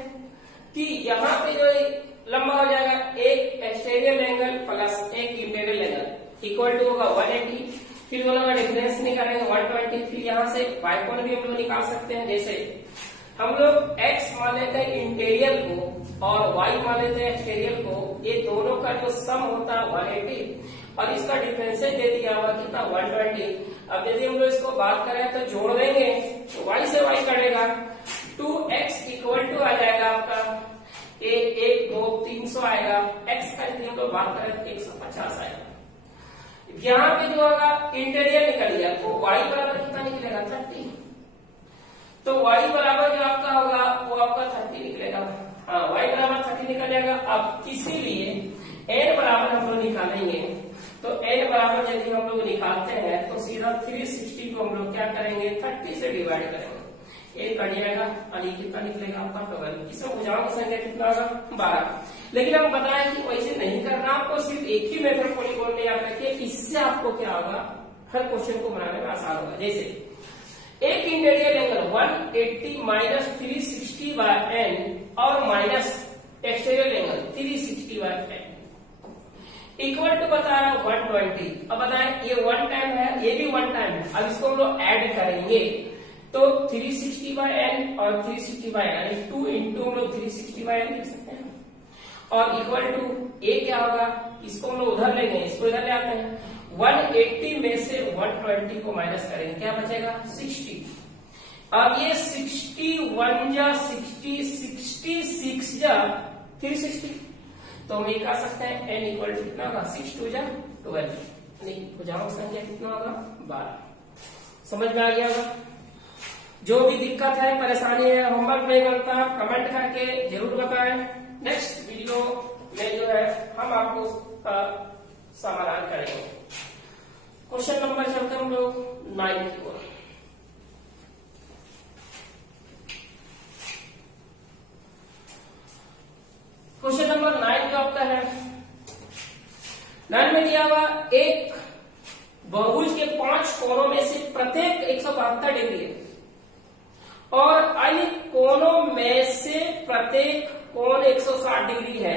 कि यहाँ पे जो लंबा हो जाएगा एक एक्सटीरियर एंगल प्लस एक इंटीरियर एंगल इक्वल टू होगा 180, फिर दोनों का डिफरेंस निकालेंगे 120, फिर यहाँ से बाइकोण भी हम लोग निकाल सकते हैं। जैसे हम लोग x मान लेते हैं इंटीरियर को और y मान लेते हैं एक्सटीरियर को, ये दोनों का जो सम होता है 180 और इसका डिफरेंशियल दे दिया हुआ कितना 120। अब यदि हम लोग इसको बात करें तो जोड़ देंगे तो y से y कटेगा, 2x इक्वल टू आ जाएगा आपका 1 2 300 आएगा, x का यदि हम लोग बात करें तो 150 आएगा। यहाँ पे जो होगा इंटीरियर निकल गया तो y बराबर कितना निकलेगा 30, तो y बराबर जो आपका होगा वो आपका 30 निकलेगा। हाँ, y बराबर 30 निकल जाएगा। अब इसीलिए n बराबर हम लोग निकालेंगे, तो n बराबर यदि हम लोग निकालते हैं तो सीधा 360 को हम लोग क्या करेंगे 30 से डिवाइड करेंगे, एक कट जाएगा और ये कितना निकलेगा आपका 12। इसमें भुजाओं की संख्या कितना होगा 12। लेकिन हम बताएं कि वैसे नहीं करना, आपको सिर्फ एक ही मेथड पॉलीगॉन में याद रखिए, इससे आपको क्या होगा हर क्वेश्चन को बनाने में आसान होगा। जैसे एक interior angle 180 minus 360 by n और minus exterior angle 360 by n equal to बता रहा है 120। अब बताएं ये वन टाइम है, ये भी वन टाइम है, अब इसको हम लोग ऐड करेंगे तो 360 बाय n और 360 बाय n 2 इंटू हम लोग 360 बाय n लिख सकते हैं, और इक्वल टू a क्या होगा, इसको हम लोग उधर लेंगे, इसको इधर ले आते हैं, 180 में से 120 को माइनस करेंगे, क्या बचेगा 60। अब ये 61 जा 60, 66 जा 360, तो हम ये कह सकते हैं n इक्वल टू कितना होगा 6 2 जा 12, भुजाओं की संख्या कितना होगा 12। समझ में आ गया होगा। जो भी दिक्कत है परेशानी है होमवर्क नहीं बनता कमेंट करके जरूर बताएं, नेक्स्ट वीडियो में जो है हम आपको उसका समाधान करेंगे। क्वेश्चन नंबर चलते हम लोग 9 की ओर। क्वेश्चन नंबर 9 जो आपका है, 9 में दिया हुआ एक बहुभुज के 5 कोणों में से प्रत्येक 172 डिग्री है और अन्य कोणों में से प्रत्येक कोण 160 डिग्री है,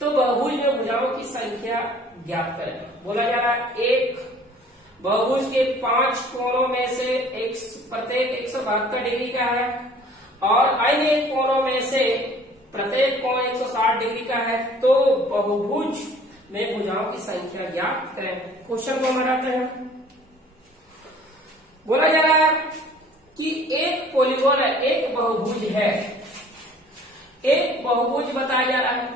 तो बहुभुज में भुजाओं की संख्या ज्ञात करें। बोला जा रहा है एक बहुभुज के 5 कोणों में से प्रत्येक 172 डिग्री का है और अन्य कोणों में से प्रत्येक कोण 160 डिग्री का है, तो बहुभुज में भुजाओं की संख्या ज्ञात करें। क्वेश्चन को बनाते हैं। बोला जा रहा है कि एक पॉलीगॉन है, एक बहुभुज है, एक बहुभुज बताया जा रहा है,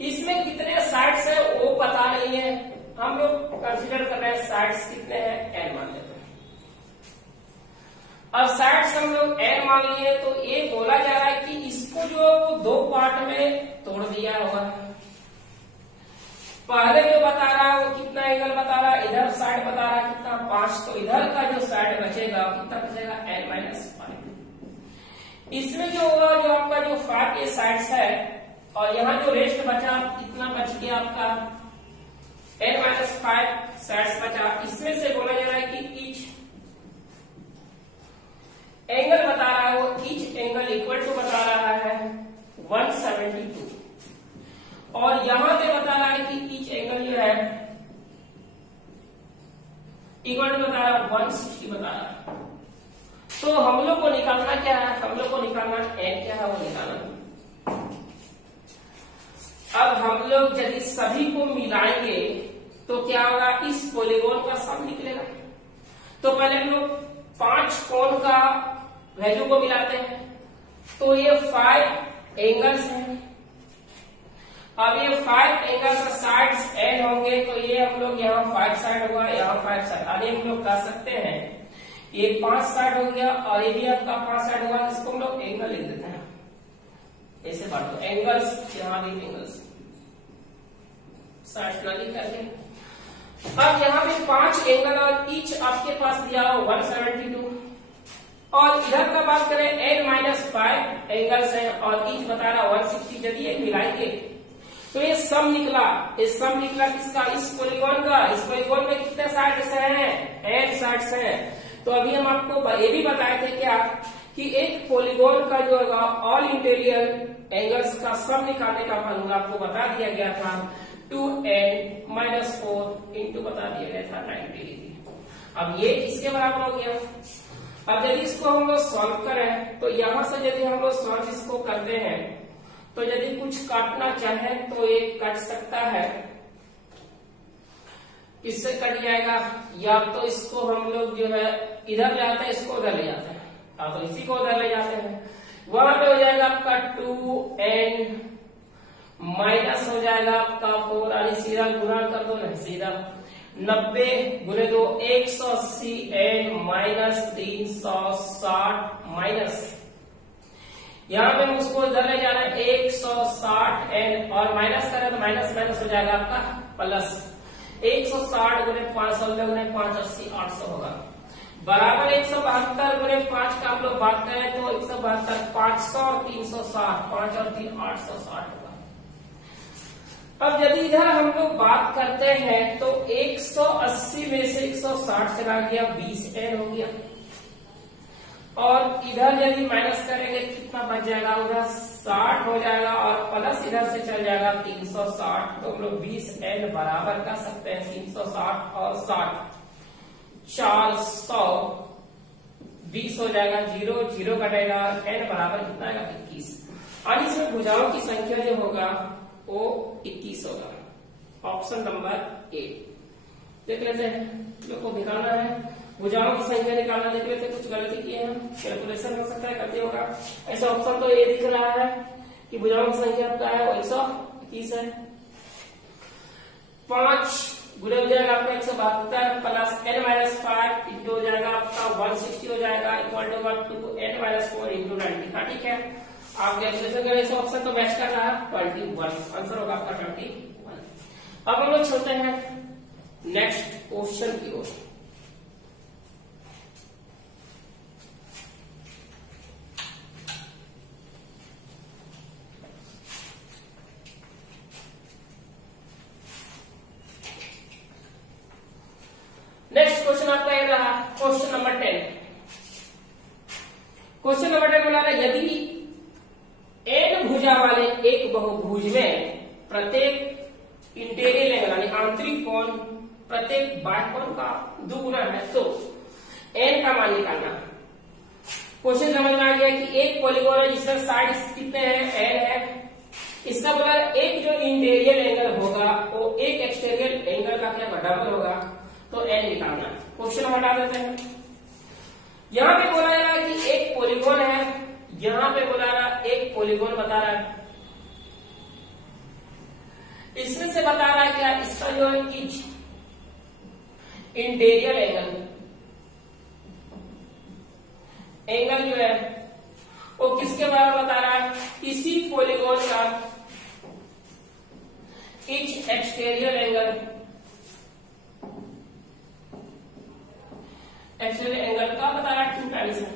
इसमें कितने साइड्स है वो पता नहीं है, हम लोग कंसीडर कर रहे हैं साइड्स कितने हैं n मान लेते हैं। अब साइड्स हम लोग n मान लिए तो ये बोला जा रहा है कि इसको जो 2 पार्ट में तोड़ दिया होगा। पहले जो बता रहा है वो कितना एंगल बता रहा है, इधर साइड बता रहा है कितना 5, तो इधर का जो साइड बचेगा कितना बचेगा n-5। इसमें जो होगा जो आपका जो 5 ये साइड्स है और यहाँ जो रेस्ट बचा इतना बच गया आपका n-5 साइड्स बचा। इसमें से बोला जा रहा है कि ईच एंगल बता रहा है, वो ईच एंगल इक्वल टू बता रहा है 172 और यहां पे बता रहा है कि ईच एंगल जो है इक्वल टू बता रहा है 160 बता रहा है। तो हम लोग को निकालना क्या है, हम लोग को निकालना n क्या है वो निकालना। अब हम लोग यदि सभी को मिलाएंगे तो क्या होगा, इस पॉलीगॉन का सम निकलेगा। तो पहले हम लोग 5 कोण का वैल्यू को मिलाते हैं, तो ये 5 एंगल्स हैं। अब ये 5 एंगल्स का साइड्स एन होंगे, तो ये हम लोग यहाँ 5 साइड होगा, यहाँ 5 साइड। अभी हम लोग कह सकते हैं ये 5 साइड हो गया और ये भी आपका 5 साइड होगा, इसको हम लोग एंगल लिख देते हैं, ऐसे बात दो एंगल्स, यहाँ भी एंगल्स साइड लिख करके। अब यहाँ पे 5 एंगल और ईच आपके पास दिया हो 172, और इधर का बात करें n-5 एंगल्स है और ईच बता रहा 160। यदि ये मिलाएंगे तो ये सम निकला, किसका, इस पॉलीगॉन का। इस पॉलीगॉन में कितने साइड्स हैं, n साइड्स हैं। तो अभी हम आपको ये भी बताए थे क्या कि एक पॉलीगॉन का जो होगा ऑल इंटीरियर एंगल्स का सम निकालने का फॉर्मूला आपको बता दिया गया था, 2n-4 इंटू बता दिया गया था 90 डिग्री। अब ये इसके बराबर हो गया। अब यदि इसको हम लोग सॉल्व करें तो यहां से यदि हम लोग सॉल्व इसको करते हैं तो यदि कुछ काटना चाहे तो ये कट सकता है, इससे कट जाएगा, या तो इसको हम लोग जो है इधर ले आते हैं, इसको उधर ले जाते हैं, या तो इसी को उधर ले जाते हैं। वहां पे हो जाएगा आपका 2n माइनस हो जाएगा आपका 4, और सीधा गुणा कर दो ना, सीधा 90 गुने 2 180 n माइनस 360 माइनस, यहाँ पे मुझको इधर ले जाना है 160 n और माइनस करें तो माइनस माइनस हो जाएगा आपका प्लस 160 गुने 500 गुने 580 800 होगा, बराबर 172 गुने 5 का हम लोग बात करें तो 172 500 और 360, 5 और 3 860 होगा। अब यदि इधर हम लोग बात करते हैं तो 180 में से 160 चला गया 20 n हो गया, और इधर यदि माइनस करेंगे कितना बच जाएगा, उधर 60 हो जाएगा और प्लस इधर से चल जाएगा 360, तो हम लोग 20 n बराबर कर सकते हैं 360 और 60 400 20 हो जाएगा, 0 0 कटेगा, n बराबर कितना आएगा 21। और इसमें भुजाओं की संख्या जो होगा वो 21 होगा, ऑप्शन नंबर 8। देख लेते हैं, लोग को निकालना है भुजाओं की संख्या निकालना, देख लेते हैं कुछ गलती किए हैं, कैलकुलेशन हो सकता है गलती होगा। ऐसा ऑप्शन तो ये दिख रहा है कि भुजाओं की संख्या क्या है, वो 121 है। 5 गुणे हो जाएगा आपका 172 प्लस n-5 इंटू हो जाएगा आपका 160 हो जाएगा, इक्वल टू 2n-4 इंटू 90। हाँ ठीक है, आप कैलकुलेशन करें, ऐसा ऑप्शन तो मैच कर रहा है 21, आंसर होगा आपका 21। अब हम लोग चलते हैं नेक्स्ट क्वेश्चन की ओर। नेक्स्ट क्वेश्चन आपका ये रहा क्वेश्चन नंबर 10। क्वेश्चन नंबर 10 बोला है यदि n भुजा वाले एक बहुभुज में प्रत्येक इंटीरियर एंगल यानी आंतरिक कोण प्रत्येक बाह्य कोण का दुगुना है तो n का मान निकालना। क्वेश्चन समझ में आ गया कि एक पॉलीगॉन है जिसका साइड कितने हैं, n है। इसका मतलब एक जो इंटीरियर एंगल होगा वो एक एक्सटीरियर एंगल का क्या डबल होगा, तो n निकालना। क्वेश्चन हटा देते हैं। यहां पे बोला जा रहा है कि एक पॉलीगॉन है, यहां पे बोला रहा एक पॉलीगॉन बता रहा है, इसमें से बता रहा है क्या, इसका जो है इच इंटीरियर एंगल जो है वो किसके बराबर बता रहा है, इसी पॉलीगॉन का इच एक्सटीरियर एंगल का बता रहा है 2 टाइम्स है,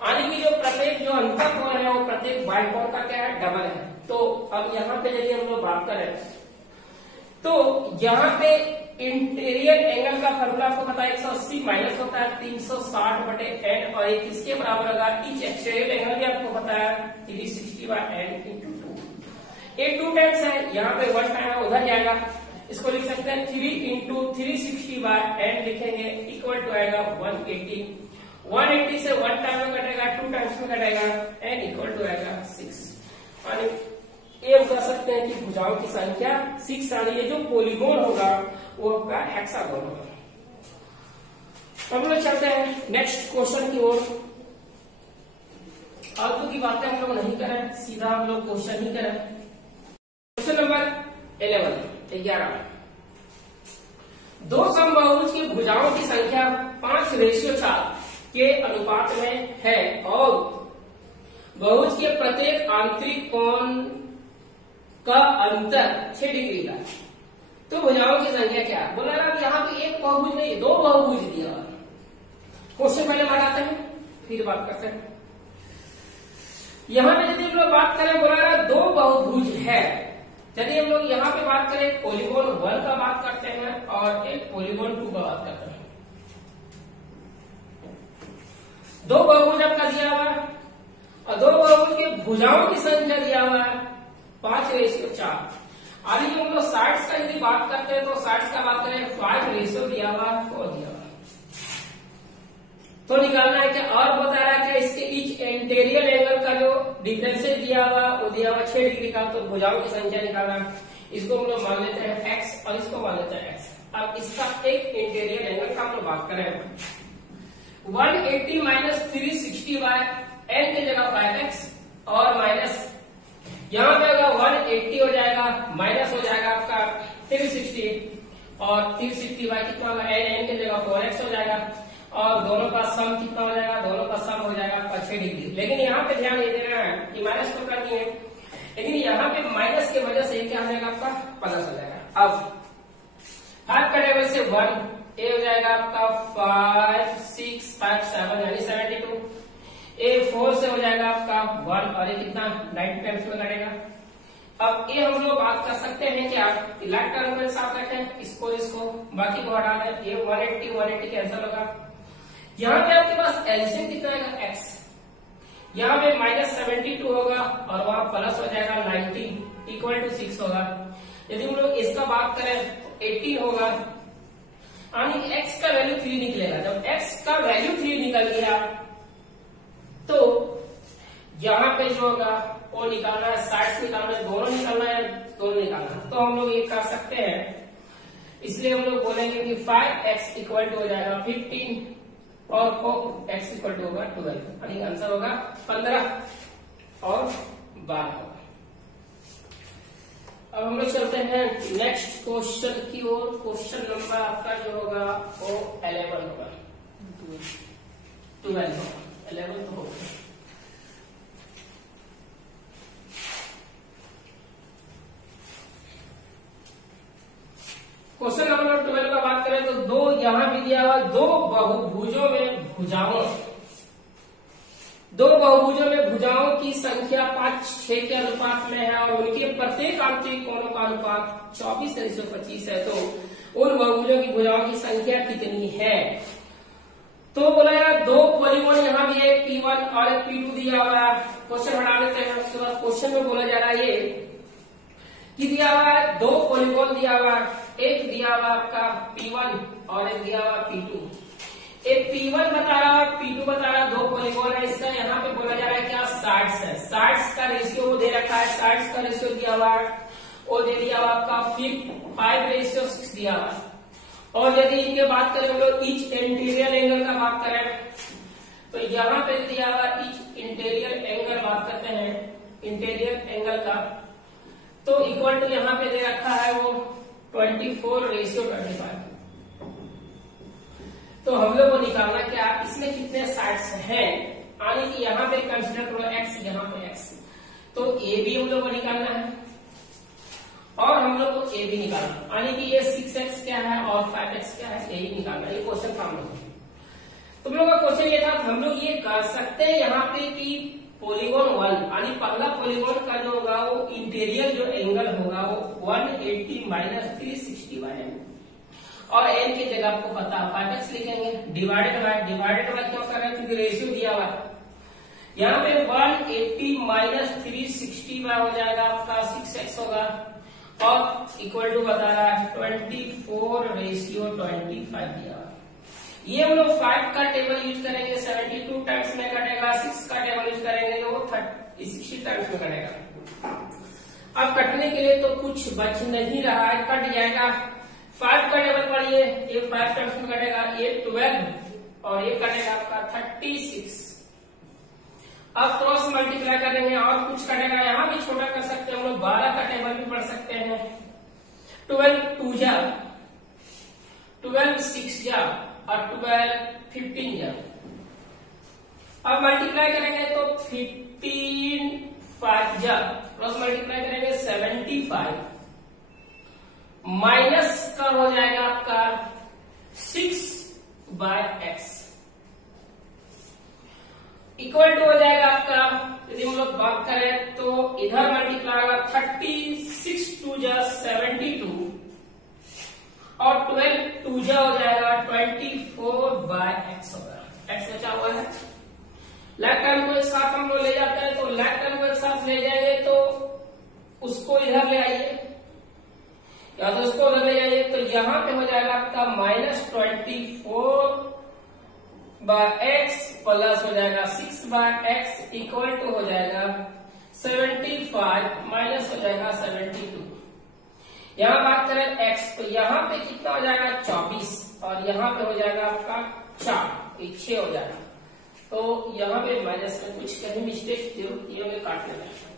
यानी कि जो प्रत्येक जो अंतर कोण है वो प्रत्येक बाह्य कोण का क्या है, डबल है। तो अब यहाँ पे यदि हम लोग बात करें तो यहाँ पे इंटीरियर एंगल का फॉर्मूला आपको पता है 180 माइनस होता है 360 बटे n, और ये किसके बराबर होगा, इच एक्सटीरियर एंगल भी आपको पता है 360 बाय n इंटू 2। ये 2 टाइम्स है, यहाँ पे 1 टाइम है उधर जाएगा, इसको लिख सकते हैं 3 इंटू 360 बाय n लिखेंगे, इक्वल टू आएगा 180। 180 से 1 टाइम में कटेगा, 2 टाइम्स में कटेगा, n इक्वल टू आएगा 6। और ये कर सकते हैं कि भुजाओं की संख्या 6 आ रही है, जो पॉलीगोन होगा वो आपका हेक्सागोन होगा। हम लोग चलते हैं नेक्स्ट क्वेश्चन की ओर। फालतू की बातें हम लोग नहीं करें, सीधा हम लोग क्वेश्चन ही करें। क्वेश्चन नंबर 11 दो समबाहुभुज की भुजाओं की संख्या 5:4 के अनुपात में है और बहुभुज के प्रत्येक आंतरिक कोण का अंतर 6 डिग्री का, तो भुजाओं की संख्या क्या है? बोला ना यहाँ पे एक बहुभुज नहीं, दो बहुभुज दिया। क्वेश्चन पहले बनाते हैं फिर बात करते हैं। यहां पे यदि हम लोग बात करें, बोला ना दो बहुभुज है, यदि हम लोग यहाँ पे बात करें पॉलीगोन 1 का बात करते हैं और एक पॉलीगोन 2 का बात करते हैं। दो बहुभुज आपका दिया हुआ है और दो बहुभुज के भुजाओं की संख्या दिया हुआ है 5:4। आगे हम लोग साइड्स का यदि बात करते हैं तो साइड्स का बात करें 5 दिया हुआ 4 दिया हुआ, तो निकालना है क्या? और बता रहा है कि इसके ईच इंटीरियर एंगल का जो डिफरेंसेस दिया हुआ वो दिया हुआ 6 डिग्री का, तो भुजाओं की संख्या निकालना। इसको हम लोग मान लेते हैं x और इसको मान लेते हैं x। अब इसका एक इंटीरियर एंगल का हम लोग बात करें 180 माइनस 360 बाय n की जगह 5x और माइनस यहाँ पे होगा 180 हो जाएगा, माइनस हो जाएगा आपका 360 और 360 बाय कितना होगा n की जगह 4x हो जाएगा और दोनों का सम कितना हो जाएगा? दोनों का सम हो जाएगा 6 डिग्री। लेकिन यहाँ पे ध्यान ये देना है कि माइनस तो करनी है, लेकिन यहाँ पे माइनस की वजह से क्या हो जाएगा आपका प्लस हो जाएगा। अब 5 का टेबल से 1 ए हो जाएगा आपका 5 6 5 7 यानी 72। ए 4 से हो जाएगा आपका 1 और ये कितना 90 टाइम्स में कटेगा। अब ये हम लोग बात कर सकते हैं कि आप लाइक टर्म साथ रखें, इसको बाकी को हटा दें। ये 180 कैंसिल होगा। यहाँ पे आपके पास एलसीएम कितना है x, यहाँ पे -72 होगा और वहां प्लस हो जाएगा 90 इक्वल टू 6 होगा। यदि हम लोग इसका बात करें तो 18 होगा, यानी x का वैल्यू 3 निकलेगा। जब x का वैल्यू 3 निकल गया तो यहाँ पे जो होगा वो निकालना है, साइड्स निकालना है, दोनों निकालना है, दोनों निकालना है। तो हम लोग ये कर सकते हैं, इसलिए हम लोग बोलेंगे कि 5x इक्वल टू हो जाएगा 15 और x इक्वल टू होगा 12, यानी आंसर होगा 15 और 12 होगा। अब हम लोग चलते हैं नेक्स्ट क्वेश्चन की ओर। क्वेश्चन नंबर आपका जो होगा वो 11 होगा, 12 होगा, 11 तो होगा। क्वेश्चन नंबर 12 का बात करें तो दो यहां भी दिया हुआ दो बहुभुजों में भुजाओं की संख्या 5:6 के अनुपात में है और उनके प्रत्येक आंतरिक कोणों का अनुपात 24:25 है। तो उन बहुभुजों की भुजाओं की संख्या कितनी है? तो बोला यार दो पॉलीगोन यहाँ भी एक P1 और एक P2 दिया हुआ है। क्वेश्चन हटा लेते हैं। उसके बाद क्वेश्चन में बोला जा रहा है ये कि दिया हुआ है दो पॉलीगोन दिया हुआ है, एक दिया हुआ आपका P1 और एक दिया हुआ P2। एक P1 बता रहा है, P2 बता रहा है, दो पॉलीगोन है। इसका यहाँ पे बोला जा रहा है क्या साइड्स है, साइड्स का रेशियो वो दे रखा है, साइड्स का रेशियो दिया हुआ है, वो दे दिया हुआ आपका 5:6 दिया हुआ है। और यदि इनके बात करें हम लोग ईच इंटीरियर एंगल का बात करें तो यहाँ पे दिया हुआ ईच इंटीरियर एंगल बात करते हैं इंटीरियर एंगल का, तो इक्वल टू यहाँ पे दे रखा है वो 24:25। तो हम लोग को निकालना क्या, इसमें कितने साइड्स हैं, यानी कि यहाँ पे कंसिडर करो x, यहाँ पे x, तो a भी हम लोग को निकालना है और हम लोग को a भी निकालना, यानी कि ये 6x क्या है और 5x क्या है, यही निकालना। ये क्वेश्चन था हम लोग। तुम लोग का क्वेश्चन ये था, हम लोग ये कर सकते हैं यहाँ पे कि पॉलीगोन 1 यानी पहला पॉलीगोन का जो होगा वो इंटीरियर जो एंगल होगा वो 180 माइनस 360 बाय n और n की जगह आपको पता है 5x लिखेंगे, डिवाइडेड बाय क्यों कर रहे हैं क्योंकि रेशियो दिया हुआ है। यहाँ पे 180 माइनस 360 बाय हो जाएगा आपका 6x होगा और इक्वल टू बता रहा है 24:25 दिया हुआ। ये हम लोग 5 का टेबल यूज करेंगे 72 टाइम्स में कटेगा, 6 का टेबल यूज करेंगे तो वो 60 टाइम्स में कटेगा। अब कटने के लिए तो कुछ बच नहीं रहा है, कट जाएगा। 5 का टेबल पढ़िए, ये 5 का ऑप्शन कटेगा, ये 12 और ये कटेगा आपका 36। अब क्रॉस मल्टीप्लाई करेंगे और कुछ कटेगा, यहाँ भी छोटा कर सकते हैं हम लोग, 12 का टेबल भी पढ़ सकते हैं। 12 2 जा, 12 6 जा और 12 15 जा। अब मल्टीप्लाई करेंगे तो 15 5 जा, क्रॉस मल्टीप्लाई करेंगे 75 माइनस का हो जाएगा आपका 6/x इक्वल टू हो जाएगा आपका, यदि हम लोग बात करें तो इधर मल्टीप्लाई होगा 36 2 जा 72 और 12 2 जा हो जाएगा 24/x होगा। x बचा हुआ है, लेफ्ट हैंड को एक साथ हम लोग ले जाते हैं, तो लेफ्ट हैंड को एक साथ ले जाएंगे तो उसको इधर ले आइए या तो उसको उधर ले जाइए, तो यहाँ पे हो जाएगा आपका -24/x प्लस हो जाएगा 6/x इक्वल टू हो जाएगा 75 माइनस हो जाएगा 72। यहाँ बात करें x तो यहाँ पे कितना हो जाएगा 24 और यहाँ पे हो जाएगा आपका 4, 6 हो जाएगा। तो यहाँ पे माइनस में कुछ कहीं मिस्टेक ये हमें काटने लगा।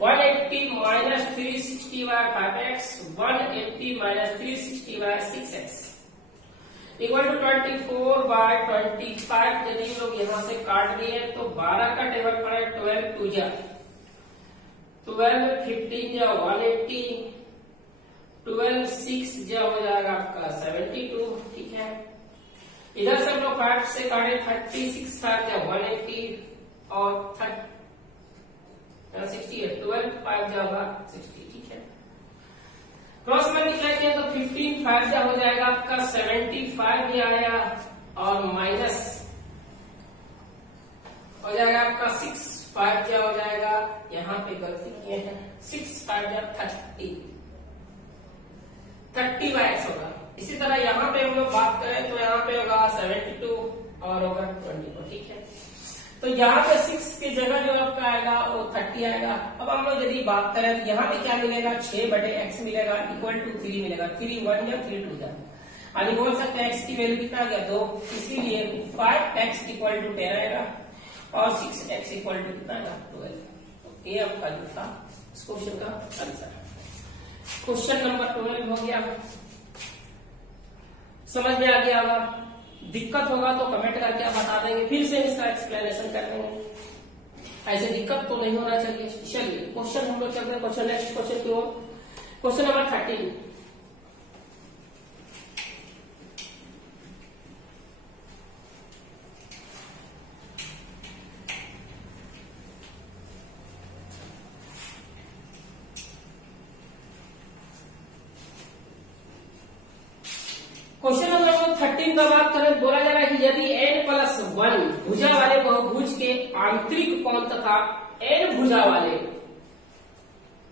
180 minus 360/5x 180 minus 360/6x equal to 24/25। यदि लोग यहाँ से काट दिए तो 12 का टेबल पड़े 12 2 जा, 12 15 जा 180, 12 6 जा हो जाएगा आपका 72। ठीक है, इधर से हम लोग 5 से काटे 36 था क्या 180 और 60 12 5 जाएगा 60। ठीक है, क्रॉस मल्टीप्लाई किया तो 15 5 जा हो जाएगा आपका 75 भी आया और माइनस हो जाएगा आपका 6 5 जा हो जाएगा, यहाँ पे गलती किए हैं 6 5 जा 30/x होगा। इसी तरह यहाँ पे हम लोग बात करें तो यहाँ पे होगा 72 और होगा 24। ठीक है, तो यहाँ पे 6 की जगह जो आपका आएगा वो 30 आएगा। अब हम लोग यदि बात करें तो यहाँ पे क्या मिलेगा 6/x मिलेगा इक्वल टू 3 मिलेगा, 3 1 या 3 2 जा, अभी बोल सकते हैं x की वैल्यू कितना आ गया 2, इसीलिए 5x इक्वल टू 10 आएगा और 6x इक्वल टू कितना आएगा 12। तो ये आपका जो था इस क्वेश्चन का आंसर। क्वेश्चन नंबर 12 हो गया, समझ में आ गया होगा। दिक्कत होगा तो कमेंट करके आप बता देंगे, फिर से इसका एक्सप्लेनेशन कर देंगे। ऐसे दिक्कत तो नहीं होना चाहिए। चलिए क्वेश्चन हम लोग चलते हैं क्वेश्चन नेक्स्ट क्वेश्चन की ओर। क्वेश्चन नंबर 13, क्वेश्चन नंबर 13 का बात करें, बोला जा रहा है कि यदि n+1 भुजा वाले बहुभुज के आंतरिक कोण तथा n भुजा वाले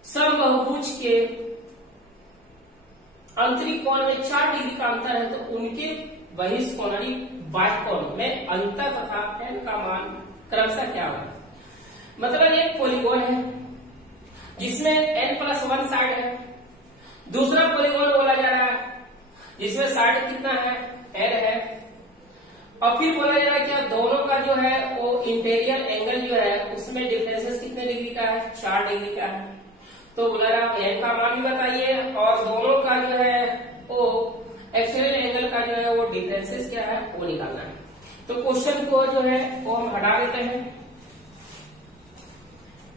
समबहुभुज के आंतरिक कोण में 4 डिग्री का अंतर है, तो उनके बहिष्कोणीय बाह्यकोण में अंतर तथा n का मान क्रमशः क्या होगा। मतलब एक पॉलीगॉन है जिसमें n+1 साइड है, दूसरा पॉलीगॉन बोला जा रहा है जिसमें साइड कितना है n है, और फिर बोला जा रहा है क्या दोनों का जो है वो इंटीरियर एंगल जो है उसमें डिफरेंसेस कितने डिग्री का है 4 डिग्री का है। तो बोला रहा है n का मान भी बताइए और दोनों का जो है वो एक्सटर्नल एंगल का जो है वो डिफरेंसेस क्या है वो निकालना है। तो क्वेश्चन को जो है वो हम हटा देते हैं।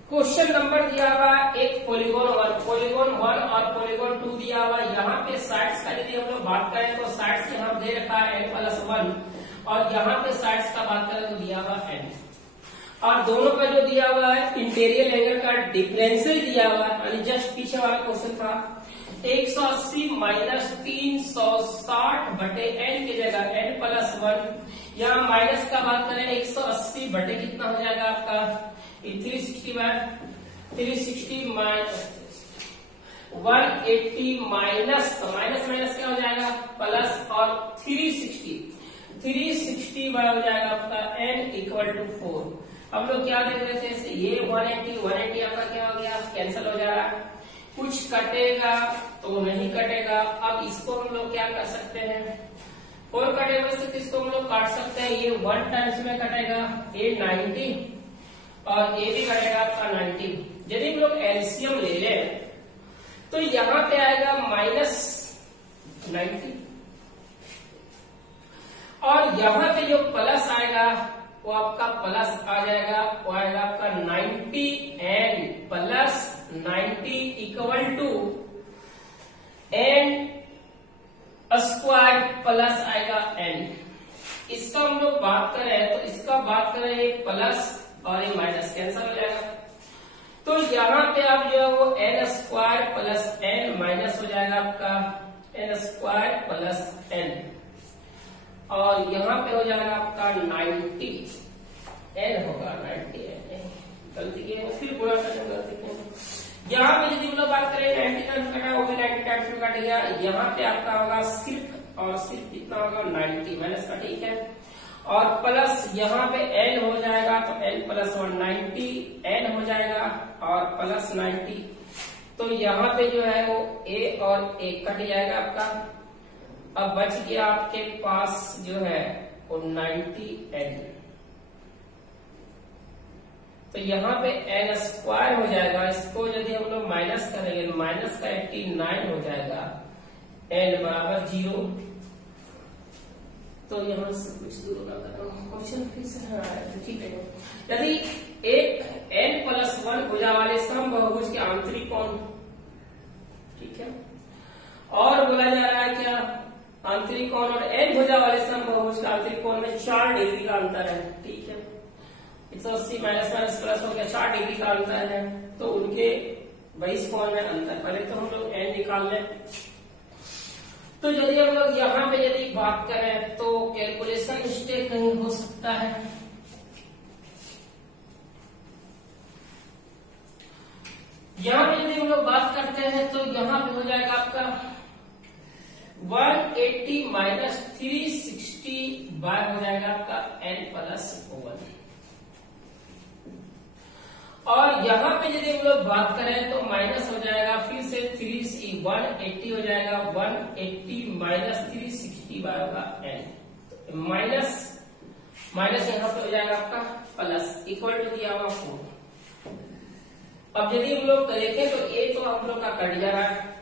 क्वेश्चन नंबर दिया हुआ एक पॉलीगॉन 1 और पॉलीगॉन 2 दिया हुआ। यहाँ पे साइड्स का यदि हम लोग बात करें तो साइड्स यहाँ दे रखा है n+1 और यहाँ पे साइड्स का बात करें तो दिया हुआ n, और दोनों का जो दिया हुआ है इंटीरियर एंगल का डिफरेंशियल दिया हुआ है, यानी जस्ट पीछे वाला क्वेश्चन था 180 माइनस 360 बटे n की जगह n+1, यहाँ माइनस का बात करें 180 बटे कितना हो जाएगा आपका 360 माइनस 180 माइनस, तो माइनस माइनस क्या हो जाएगा प्लस, और 360 हो जाएगा आपका n इक्वल टू 4। हम लोग क्या देख रहे थे, ये 180 आपका क्या हो गया, कैंसिल हो जा रहा है, कुछ कटेगा तो नहीं कटेगा। अब इसको हम लोग क्या कर सकते हैं, 4 का टेबल से इसको हम लोग काट सकते हैं। ये 1 टाइम्स में कटेगा, ये 90 और ये भी कटेगा आपका 90। यदि हम लोग एलसीएम ले लें तो यहां पे आएगा -90 और यहां पे जो प्लस आएगा वो आपका प्लस आ जाएगा, वो आएगा आपका 90 n plus 90 equal to n square plus आएगा एन। इसका हम लोग बात करें तो इसका बात करें, ये प्लस और ये माइनस कैंसिल हो जाएगा। तो यहाँ पे आप जो है वो n square plus n minus हो जाएगा आपका एन स्क्वायर प्लस एन, और यहाँ पे हो जाएगा आपका 90 एन होगा, 90 एन गलती की है, फिर पूरा करने गलती की। यहाँ पे यदि हम लोग बात करें 90 टाइम्स कटा, वो भी 90 टाइम्स में कटेगा। यहाँ पे आपका होगा सिर्फ और सिर्फ कितना होगा, 90 माइनस का, ठीक है, और प्लस यहाँ पे एन हो जाएगा तो एन प्लस 190 एन हो जाएगा और प्लस 90। तो यहाँ पे जो है वो ए और ए कट जाएगा आपका। अब बच गया आपके पास जो है वो 90 एन, तो यहाँ पे एन स्क्वायर हो जाएगा। इसको यदि हम लोग माइनस करेंगे तो माइनस का 89 हो जाएगा, एन बराबर 0। तो यहाँ से कुछ दूर क्वेश्चन फिर से, ठीक है। यदि एक n प्लस 1 भुजा वाले समबाहुभुज के आंतरिक कोण, ठीक है, और बोला जा रहा है क्या, आंतरिक कोण और n भुजा वाले समबाहुभुज का आंतरिक कोण में 4 डिग्री का अंतर है, ठीक है, 180 माइनस माइनस प्लस हो गया, 4 डिग्री का अंतर है। तो उनके बहिष कोण में अंतर, पहले तो हम लोग n निकाल लें। तो यदि हम लोग यहाँ पे यदि बात करें तो कैलकुलेशन मिस्टेक नहीं हो सकता है। यहाँ पे यदि हम लोग बात करते हैं तो यहाँ पे हो जाएगा आपका 180 माइनस 360 बाय हो जाएगा आपका n प्लस 1। और यहाँ पे यदि हम लोग बात करें तो माइनस हो जाएगा, फिर से 180 हो जाएगा, 180 माइनस 360 बाय होगा n, माइनस माइनस यहाँ पे हो जाएगा आपका प्लस, इक्वल टू दिया हुआ 4। अब यदि हम लोग देखें तो ए तो हम लोग का कट जा रहा है,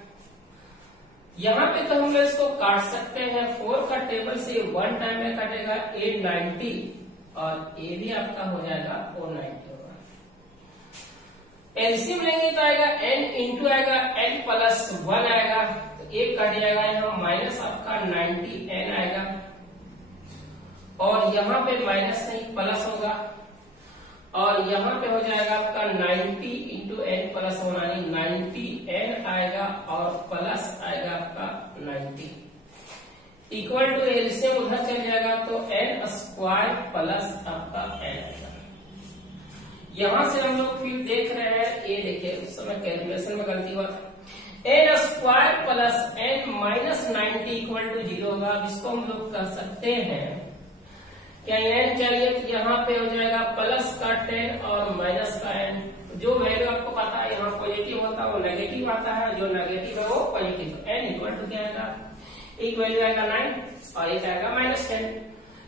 यहाँ पे तो हम लोग इसको काट सकते हैं। 4 का टेबल से 1 टाइम में कटेगा, ए 90 और ए भी आपका हो जाएगा ओ 90 होगा। एलसीएम लेंगे तो आएगा n इंटू आएगा n प्लस 1 आएगा, तो एक कट जाएगा, यहाँ माइनस आपका 90 n आएगा और यहाँ पे माइनस नहीं प्लस होगा, और यहाँ पे हो जाएगा आपका 90 इंटू n प्लस 1 यानी 90 n आएगा और प्लस आएगा आपका 90 इक्वल टू एलसीएम उधर चल जाएगा तो n स्क्वायर प्लस आपका n आएगा। यहां से हम लोग फिर देख रहे हैं, ये देखिए उस समय कैलकुलेशन में गलती हुआ था, n square plus n minus 90 equal to 0 होगा। अब इसको हम लोग कर सकते हैं क्या, एन चाहिए तो यहाँ पे हो जाएगा प्लस का 10 और माइनस का n। जो वैल्यू आपको पता है यहाँ पॉजिटिव होता है वो नेगेटिव आता है, जो नेगेटिव है वो पॉजिटिव। n इक्वल टू क्या आएगा, एक वैल्यू आएगा 9 और एक आएगा -10,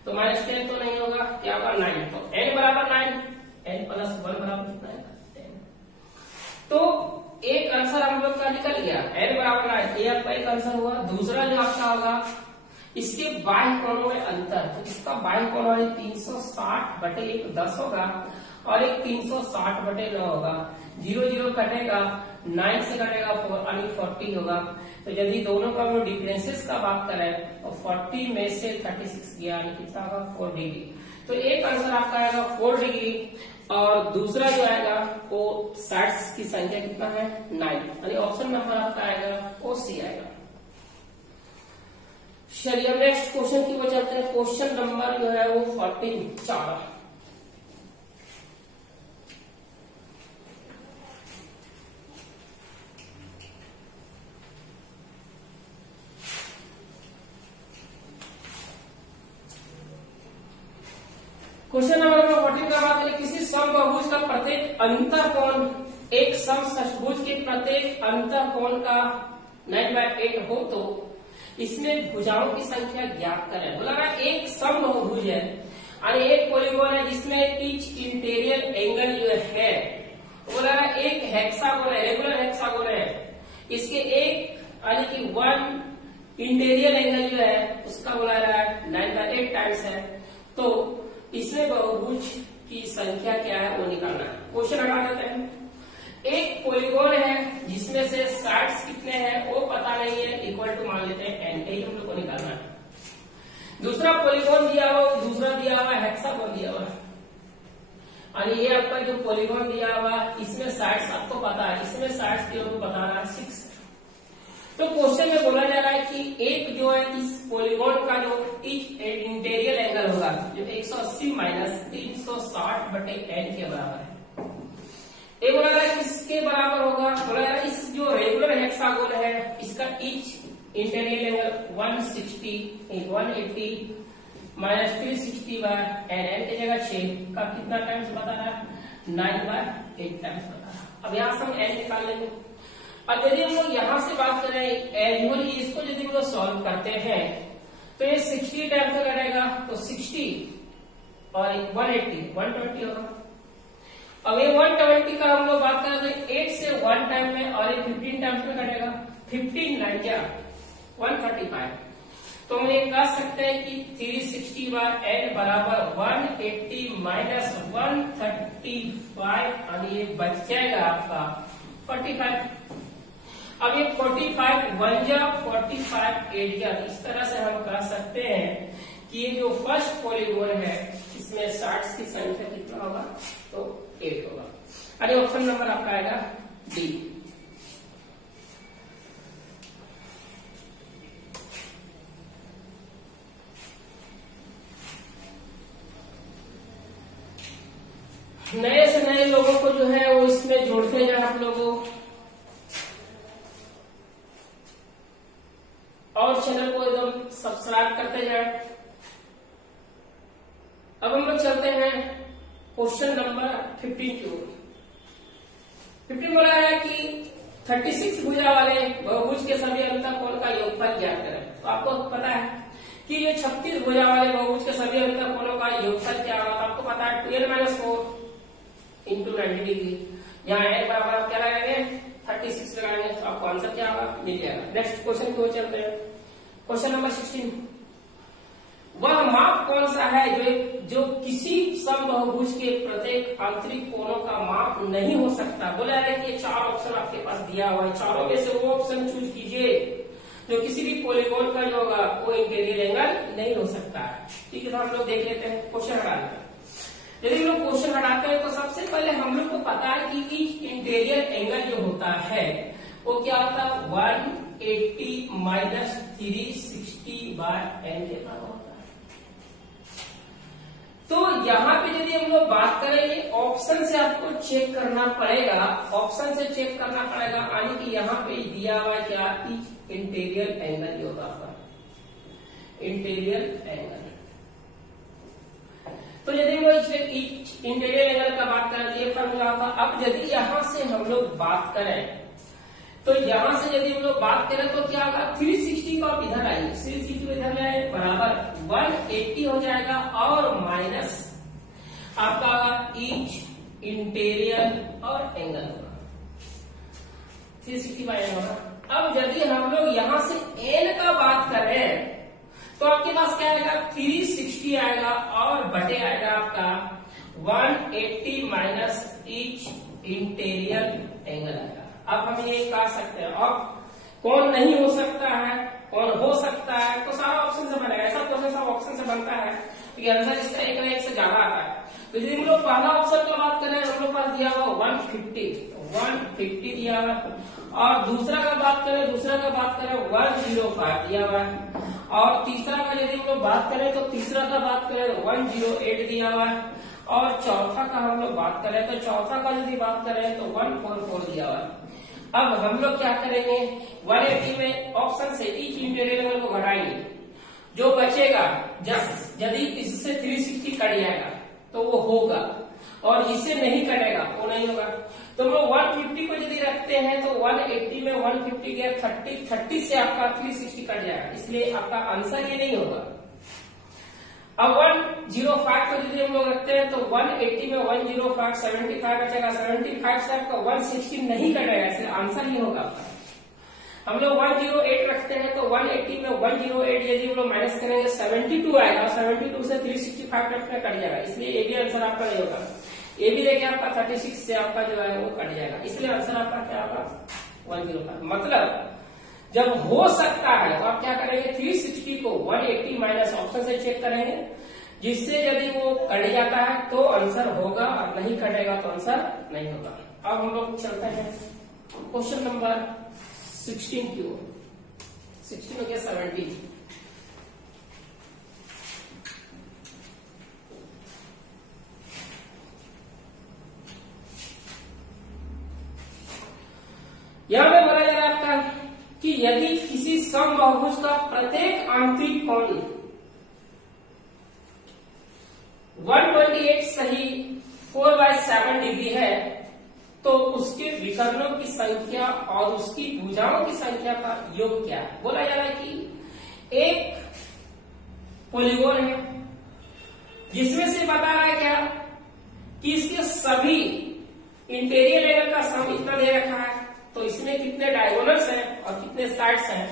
तो -10 तो नहीं होगा, क्या होगा 9, तो n बराबर 9, n प्लस 1 बराबर कितना है 10। तो एक आंसर हम लोग का निकल गया, n बराबर 9, ये आपका एक आंसर हुआ। दूसरा जो आपका होगा इसके बाह्य कोणों में अंतर, तो इसका बाह्य कोण वाली 360/1 10 होगा और एक 360/9 होगा। 0 0 कटेगा, 9 से कटेगा 4 यानी 40 होगा। तो यदि दोनों का हम डिफरेंसेस का बात करें तो 40 में से 36 गया यानी कितना होगा 4 डिग्री। तो एक आंसर आपका आएगा 4 डिग्री और दूसरा जो आएगा वो साइड्स की संख्या कितना है 9, यानी ऑप्शन नंबर आपका आएगा वो सी आएगा। चलिए नेक्स्ट क्वेश्चन की ओर चलते हैं। क्वेश्चन नंबर जो है वो 14 क्वेश्चन नंबर 14 का बात करें, किसी समबाहुभुज का प्रत्येक अंतःकोण एक समषष्ठभुज के प्रत्येक अंतःकोण का 9/8 हो तो इसमें भुजाओं की संख्या ज्ञात करें। बोला ना एक समबाहुभुज है और एक पॉलीगॉन है जिसमें ईच इंटीरियर एंगल जो है, बोला ना एक हेक्सागोन है, रेगुलर हेक्सागोन है, इसके एक यानी कि 1 इंटीरियर एंगल जो है उसका बोला रहा है 9/8 टाइम्स है। तो इसमें बहुभुज की संख्या क्या है वो निकालना है। क्वेश्चन हटा देते हैं। एक पॉलीगॉन है जिसमें से साइड्स कितने हैं वो पता नहीं है, इक्वल टू मान लेते हैं n, यही हम लोग को निकालना है। दूसरा पॉलीगॉन दिया हुआ, दूसरा दिया हुआ हेक्सागोन दिया हुआ, और ये आपका जो पॉलीगॉन दिया हुआ इसमें साइड्स आपको पता है, इसमें साइड्स की बता रहा है 6। तो क्वेश्चन में बोला जा रहा है कि एक जो है इस पॉलीगॉन का जो इंटीरियर एंगल होगा जो 180 माइनस 360/n के बराबर है। एक बोला रहा है किसके बराबर होगा, बोला जा रहा है इस जो रेगुलर हेक्सागोन है इसका each interior angle 180 minus 360/n की जगह 6 का कितना टाइम्स बता रहा है, 9/8 टाइम्स बता रहा है। अब यहां से हम n निकाल लेंगे। अब यदि हम लोग यहां से बात करें एनुअली, इसको यदि हम लोग सॉल्व करते हैं तो ये 60 टाइम्स का कटेगा, तो 60 और 120 होगा। अब ये 120 का हम लोग बात करें तो 8 से 1 टाइम में और ये 15 टाइम्स में कटेगा, 15 9 क्या 135। तो हम ये कह सकते हैं कि 360/n बराबर 180 माइनस 135 और ये बच जाएगा आपका 45। अब ये 45 1 जा 45 8 जा, इस तरह से हम कह सकते हैं कि ये जो फर्स्ट पॉलीगॉन है इसमें साइड्स की संख्या कितना होगा, तो 8 होगा। अरे ऑप्शन नंबर आपका आएगा डी। नए से नए लोगों को जो है वो इसमें जोड़ते जाए आप लोगों, और चैनल को एकदम सब्सक्राइब करते जाए। अब हम लोग चलते हैं क्वेश्चन नंबर 15 की ओर। 15 बोला है कि 36 भुजा वाले बहुभुज के सभी अंतःकोण का योगफल ज्ञात करें। तो आपको पता है कि ये 36 भुजा वाले बहुभुज के सभी अंतःकोणों का योगफल क्या होगा, आपको पता है 12-4 इंटू 90 डिग्री। यहाँ n बराबर आप क्या लगाएंगे 36 लगाएंगे, तो आपको आंसर क्या होगा मिल जाएगा। नेक्स्ट क्वेश्चन की ओर चलते हैं। क्वेश्चन नंबर 16, वह माप कौन सा है जो किसी समबाहुभुज के प्रत्येक आंतरिक कोणों का माप नहीं हो सकता। बोला है कि 4 ऑप्शन आपके पास दिया हुआ है, चारों में से वो ऑप्शन चूज कीजिए जो किसी भी पॉलीगॉन का जो होगा वो इंटीरियर एंगल नहीं हो सकता है। ठीक है, तो हम लोग देख लेते हैं क्वेश्चन हटा लेते हैं। यदि हम लोग क्वेश्चन हटाते हैं तो सबसे पहले हम लोग को पता है कि इंटीरियर एंगल जो होता है वो क्या होता है 180 माइनस 360/n के बराबर होता है। तो यहाँ पे यदि हम लोग बात करेंगे ऑप्शन से आपको चेक करना पड़ेगा, ऑप्शन से चेक करना पड़ेगा, यानी कि यहाँ पे दिया हुआ क्या इंटीरियर एंगल जो होता है इंटीरियर एंगल। तो यदि वो इंटीरियर एंगल का बात करें तो ये फॉर्मूला था। अब यदि यहां से हम लोग बात करें तो यहां से यदि हम लोग बात करें तो क्या होगा 360 को आप इधर आएंगे, 360 इधर लाए बराबर 180 हो जाएगा और माइनस आपका ईच इंटीरियर और एंगल होगा 360/n होगा। अब यदि हम लोग यहां से n का बात करें तो आपके पास क्या आएगा 360 आएगा और बटे आएगा आपका 180 माइनस ईच इंटीरियर एंगल आएगा। अब हम ये कह सकते हैं अब कौन नहीं हो सकता है, कौन हो सकता है, तो सारा ऑप्शन से बनेगा। ऐसा क्वेश्चन सब ऑप्शन से बनता है क्योंकि आंसर इसका एक ना एक से ज्यादा आता है। तो यदि हम लोग पहला ऑप्शन की बात करें हम लोग पास दिया हुआ 150 दिया हुआ, और दूसरा का बात करें 105 दिया हुआ है, और तीसरा का यदि हम लोग बात करें तो तीसरा का बात करें 108 दिया हुआ है, और चौथा का हम लोग बात करें तो चौथा का यदि बात करें तो 144 दिया हुआ है। अब हम लोग क्या करेंगे 180 में ऑप्शन से ईच इंटीरियर एंगल को घटाएंगे, जो बचेगा यदि इससे 360 कट जाएगा तो वो होगा, और इससे नहीं कटेगा, वो नहीं होगा। तो हम लोग 150 को यदि रखते हैं तो 180 में 150 गया 30 से आपका 360 कट जाएगा, इसलिए आपका आंसर ये नहीं होगा। अब 105 को यदि हम लोग रखते हैं तो 180 में 105 75 बचेगा, 75 से आपका 160 नहीं कटेगा, इसलिए आंसर ये होगा आपका। हम लोग 108 रखते हैं तो 180 में 108 यदि हम लोग माइनस करेंगे 72 आएगा, 72 से 365 कट जाएगा, इसलिए ये भी आंसर आपका नहीं होगा। ये भी देखिए आपका 36 से आपका जो है वो कट जाएगा, इसलिए आंसर आपका क्या होगा 105। मतलब जब हो सकता है तो आप क्या करेंगे 360 को 180 माइनस ऑप्शन से चेक करेंगे, जिससे यदि वो कट जाता है तो आंसर होगा और नहीं कटेगा तो आंसर नहीं होगा। अब हम लोग चलते हैं क्वेश्चन नंबर 16 की ओर। 16 हो गया 17। यहां पे बोला जा रहा है आपका कि यदि किसी समबाहुभुज का प्रत्येक आंतरिक कोण 128 सही 4/7 डिग्री है तो उसके विकर्णों की संख्या और उसकी भुजाओं की संख्या का योग क्या है। बोला जा रहा है कि एक पॉलीगोन है जिसमें से बता रहा है क्या कि इसके सभी इंटीरियर लेवल का सम इतना दे रखा है, तो इसमें कितने डायगोनल्स हैं और कितने साइड्स हैं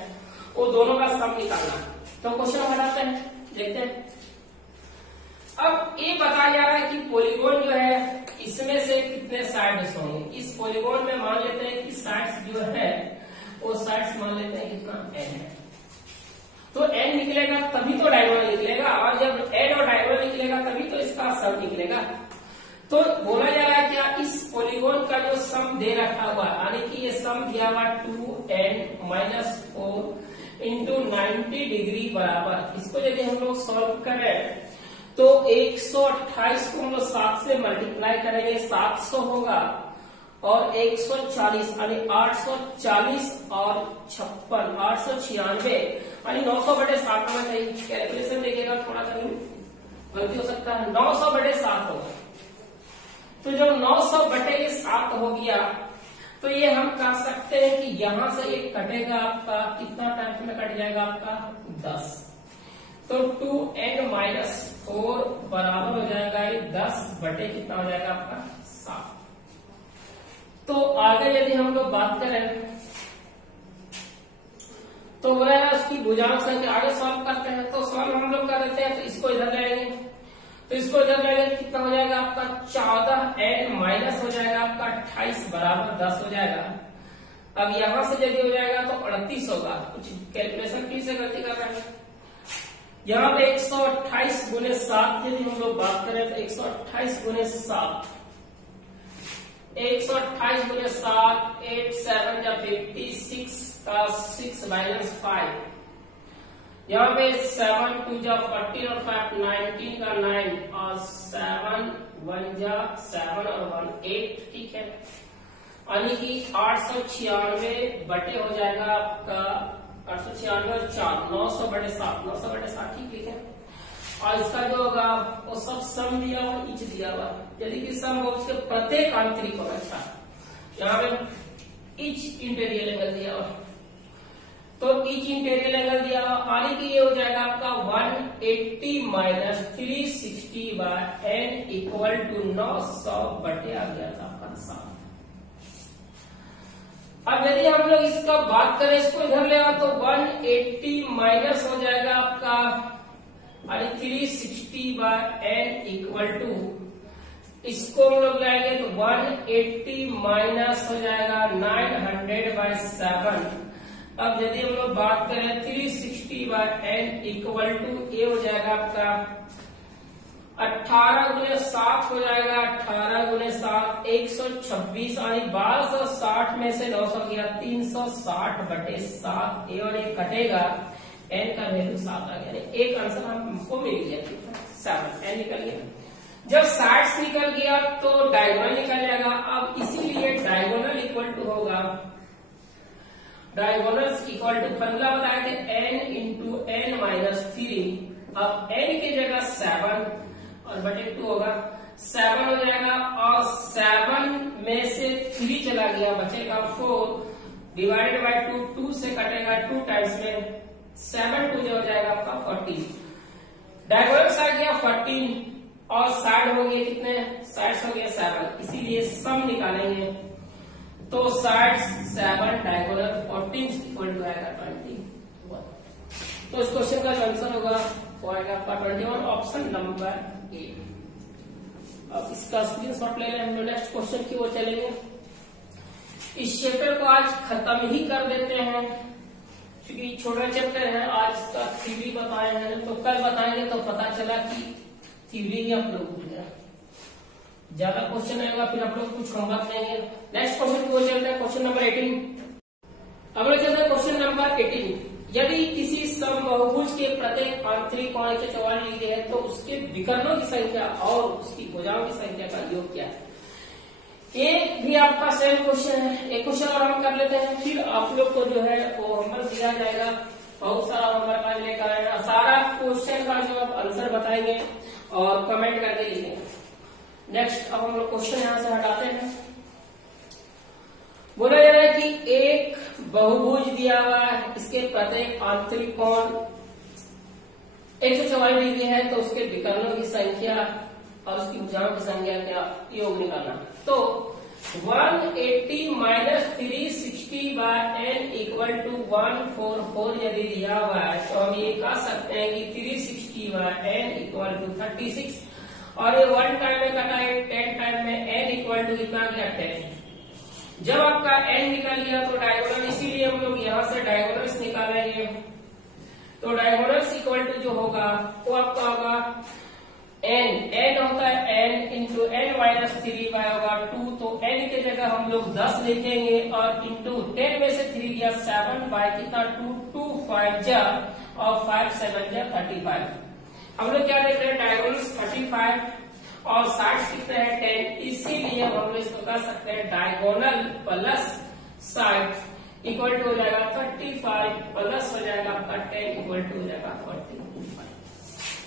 वो दोनों का सम निकालना है। तो क्वेश्चन बनाते हैं, देखते हैं। अब ये बताया जा रहा है कि पॉलीगोन जो है इसमें से कितने साइड्स होंगे। इस पॉलीगोन में मान लेते हैं कि साइड्स जो है वो साइड्स मान लेते हैं कितना n है, तो n निकलेगा तभी तो डायगोनल निकलेगा, और जब n और डायगोनल निकलेगा तभी तो इसका सम निकलेगा। तो बोला जा रहा है क्या इस पॉलीगोन का जो सम दे रखा हुआ यानी कि ये सम दिया हुआ 2n-4 इंटू 90 डिग्री बराबर, इसको यदि हम लोग सॉल्व करें तो 128 को हम लोग 7 से मल्टीप्लाई करेंगे 700 होगा, और 140 यानी 840 और 56 896 यानी 900/7 होना चाहिए। कैलकुलेशन देखिएगा थोड़ा सा गलती हो सकता है, 900/7 होगा। तो जब 900/7 हो गया तो ये हम कह सकते हैं कि यहां से ये कटेगा आपका कितना टाइम में कट जाएगा आपका 10, तो 2n-4 बराबर हो जाएगा ये 10 कितना हो जाएगा आपका 7। तो आगे यदि हम लोग बात करें तो बोला है उसकी भुजाओं संख्या, आगे सॉल्व करते हैं। तो सॉल्व हम लोग कर देते हैं, तो इसको इधर लाएंगे, तो इसको इधर लाएंगे कितना हो जाएगा आपका 14n माइनस हो जाएगा आपका 28 बराबर 10 हो जाएगा। अब यहां से यदि हो जाएगा तो 38 होगा, कुछ कैलकुलेशन फिर से गलती कर रहे हैं। यहाँ पे 128 गुने 7 यदि हम लोग बात करें तो 128 गुने 7 128 गुने 7 8 7 या 56 का 6 माइनस 5, यहाँ पे 7 2 जा 14 और 5 19 का 9 और 7 1 जा 7 और 1 8, ठीक है, यानी कि 896 हो जाएगा आपका 896 और 4 900/7 ठीक लिखे। और इसका जो होगा वो सब सम दिया हुआ इच दिया हुआ, यदि कि सम हो उसके प्रत्येक आंतरिक होगा। अच्छा यहाँ पे इच इंटीरियर एंगल दिया हुआ, तो इच इंटीरियर एंगल दिया हुआ यानी कि ये हो जाएगा आपका 180 माइनस 360/n इक्वल टू 900/आ गया था आपका 7। अब यदि हम लोग इसका बात करें, इसको इधर ले तो 180 माइनस हो जाएगा आपका 360/n इक्वल टू, इसको हम लोग लाएंगे तो 180 माइनस हो जाएगा 900/7। अब यदि हम लोग बात करें 360/n इक्वल टू ये हो जाएगा आपका 18 गुने 7 हो जाएगा 18 गुने 7 126 यानी 1260 में से 900 गया 360/7, ये और ये कटेगा, n का वैल्यू 7 आ गया, एक आंसर हमको मिल गया 7, n निकल गया। जब साइड्स निकल गया तो डायगोनल निकल जाएगा। अब इसीलिए डायगोनल इक्वल टू होगा, डायगोनल्स इक्वल टू फॉर्मूला बताए थे n इंटू n माइनस 3। अब n की जगह 7 और बटे 2 होगा, 7 हो जाएगा डिवाइडेड बाय 2, 2 से कटेगा 2 टाइम्स में 7 2 हो जाएगा आपका 14। डायगोनल्स आ गया 14 और साइड हो गए कितने, साइड्स हो गया 7, इसीलिए सम निकालेंगे तो साइड 7 डायगोनल 14 इक्वल टू आएगा 21। तो इस क्वेश्चन का आंसर होगा वो आएगा आपका 21, ऑप्शन नंबर ए। अब इसका स्क्रीनशॉट ले लें, हम लोग नेक्स्ट क्वेश्चन की ओर चलेंगे। इस चैप्टर को आज खत्म ही कर देते हैं क्योंकि छोटा चैप्टर है, आज इसका थ्योरी बताए हैं, तो कल बताएंगे तो पता चला कि थ्योरी ही आप लोग भूल गया। ज्यादा क्वेश्चन आएगा फिर आप लोग कुछ होमवर्क देंगे। नेक्स्ट क्वेश्चन की ओर चलते हैं, क्वेश्चन नंबर 18। अब लोग चलते हैं क्वेश्चन नंबर 18। यदि किसी समबाहुभुज के प्रत्येक आंतरिक कोण के 44 डिग्री है तो उसके विकर्णों की संख्या और उसकी भुजाओं की संख्या का योग क्या है। ये भी आपका सेम क्वेश्चन है, एक क्वेश्चन और हम कर लेते हैं, फिर आप लोग को जो है वो होमवर्क दिया जाएगा। बहुत सारा होमवर्क आज लेकर आएगा, सारा क्वेश्चन का जो आप आंसर बताएंगे और कमेंट करके लिखेंगे। नेक्स्ट अब हम लोग क्वेश्चन यहाँ से हटाते हैं। बोला जा रहा है कि एक बहुभुज दिया हुआ है, इसके प्रत्येक आंतरिक कोण 144 डिग्री है तो उसके विकर्णों की संख्या और उसकी भुजाओं की संख्या क्या योग निकालना। तो 180 minus 360 by n equal to 144 यदि दिया हुआ है तो हम ये कह सकते हैं कि 360 बाय n इक्वल टू 36 और ये 1 टाइम में कटा है 10 टाइम में n इक्वल टू कितना गया 10। जब आपका n निकल गया तो डायगोनल, इसीलिए हम लोग यहाँ से डायगोनल्स निकालेंगे। तो डायगोनल्स इक्वल टू जो होगा वो आपका होगा n होता है n into n minus 3 by होगा 2, तो n के जगह हम लोग 10 लिखेंगे और इंटू 10 में से 3 गया 7 बाय कितना 2, 2 5 जा और 5 7 जा 35। हम लोग क्या देख रहे हैं, डायगोनल्स 35 और साइड्स कितने हैं 10, इसीलिए हम लोग इसको कह सकते हैं diagonal plus side equal to हो जाएगा 35 प्लस हो जाएगा आपका 10 इक्वल टू हो जाएगा 45।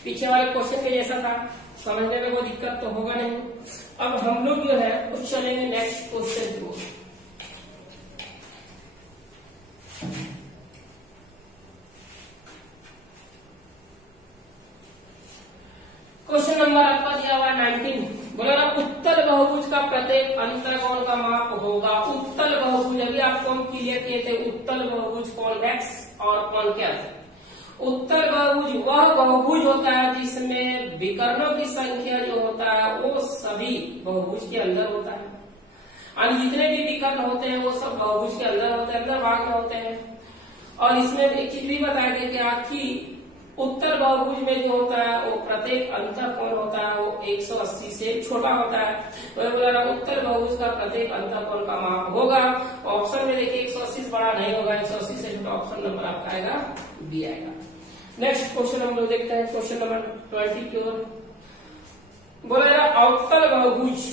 पीछे वाले क्वेश्चन के जैसा था, समझने में कोई दिक्कत तो होगा नहीं। अब हम लोग जो है उस चलेंगे नेक्स्ट क्वेश्चन की ओर। क्वेश्चन नंबर आपका दिया हुआ 19। बोला ना उत्तल बहुभुज का प्रत्येक अंतःकोण का माप होगा। उत्तल बहुभुज अभी आपको हम क्लियर किए थे, उत्तल बहुभुज कॉन्वेक्स और कॉन्केव। उत्तल बहुभुज वह बहुभुज होता है जिसमें विकर्णों की संख्या जो होता है वो सभी बहुभुज के अंदर होता है, और जितने भी विकर्ण होते हैं वो सब बहुभुज के अंदर होते हैं, अंदर भाग में होते हैं। और इसमें एक चीज भी बताया गया क्या कि उत्तर बहुभुज में जो होता है वो प्रत्येक अंतःकोण होता है वो 180 से छोटा होता है। तो बोला उत्तर बहुभुज का प्रत्येक अंतःकोण का माप होगा। ऑप्शन में देखिए 180 से बड़ा नहीं होगा, 180 से छोटा ऑप्शन नंबर आपका आएगा बी आएगा। नेक्स्ट क्वेश्चन हम लोग देखते हैं, क्वेश्चन नंबर 20 की ओर। बोला अवतल बहुभुज,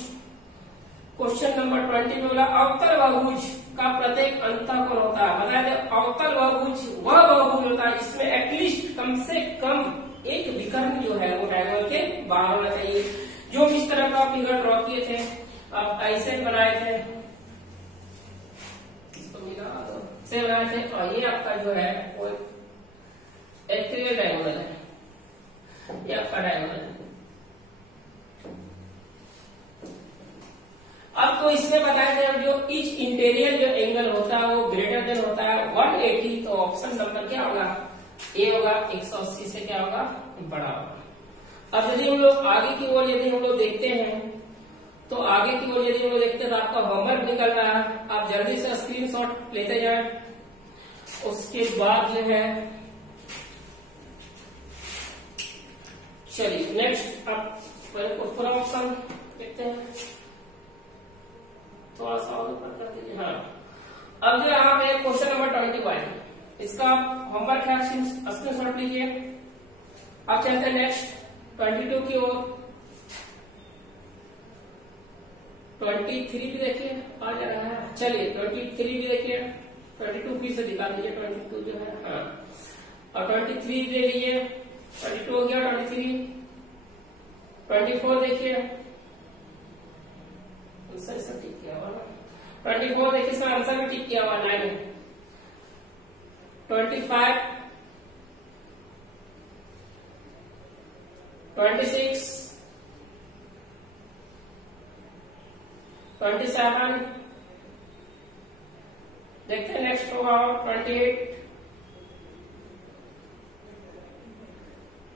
क्वेश्चन नंबर 20 में बोला अवतल बहुभुज का प्रत्येक अंतःकोण होता है। बताया अवतल बहुभुज वह बहुभुज होता है जिसमें एटलीस्ट कम से कम एक विकर्ण जो है वो डायगोनल के बाहर होना चाहिए। जो इस तरह का फिगर ड्रॉ किए थे, आप ऐसे बनाए थे, से बनाए थे, और ये आपका जो है वो एक डायगोनल है, ये आपका डायगोनल है। अब तो इसमें बताया गया जो इच इंटीरियर जो एंगल होता है वो ग्रेटर देन होता है 180, तो ऑप्शन नंबर क्या होगा ए होगा। 180 से क्या होगा बड़ा होगा। अब यदि हम लोग आगे की ओर यदि हम लोग देखते हैं तो आगे की ओर यदि हम लोग देखते हैं तो आपका होमवर्क निकल रहा है, आप जल्दी से स्क्रीनशॉट लेते जाएं। उसके बाद जो है चलिए नेक्स्ट आप पूरा ऑप्शन देखते हैं, थोड़ा सा और ऊपर कर दीजिए। हाँ, अब जो यहाँ पे क्वेश्चन नंबर 21, इसका होमवर्क है, स्क्रीनशॉट लीजिए। अब चलते हैं नेक्स्ट 22 की ओर। 23 भी देखिए आ जा रहा है, चलिए 23 भी देखिए, 22 फिर से दिखा दीजिए 22 जो है। हाँ, और 23 ले लीजिए, 22 हो गया 23, 24 देखिए, आंसर सब ठीक किया हुआ ना, 24 देखिए इसका आंसर भी ठीक किया हुआ 9। 25, 26, 27, देखते हैं नेक्स्ट होगा 28,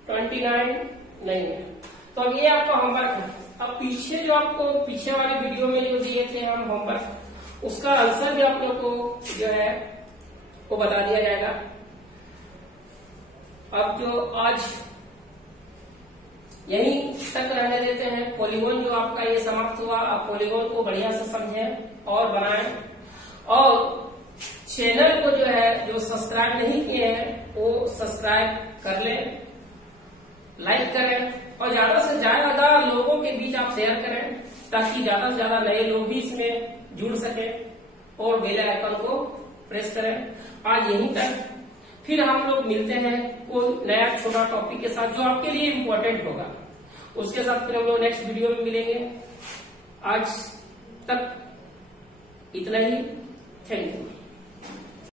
29 नहीं है। तो अब ये आपका होमवर्क है। अब पीछे जो आपको पीछे वाली वीडियो में जो दिए थे हम होमवर्क, उसका आंसर भी आप लोग को जो है वो बता दिया जाएगा। अब जो आज यहीं तक रहने देते हैं। पॉलीगॉन जो आपका ये समाप्त हुआ, आप पॉलीगॉन को बढ़िया से समझें और बनाएं, और चैनल को जो है जो सब्सक्राइब नहीं किए हैं वो सब्सक्राइब कर लें, लाइक करें और ज्यादा से ज्यादा लोगों के बीच आप शेयर करें, ताकि ज्यादा से ज्यादा नए लोग भी इसमें जुड़ सके, और बेल आइकन को प्रेस करें। आज यहीं तक, फिर हम लोग मिलते हैं कोई नया छोटा टॉपिक के साथ जो आपके लिए इम्पोर्टेंट होगा, उसके साथ फिर हम लोग नेक्स्ट वीडियो में मिलेंगे। आज तक इतना ही, थैंक यू।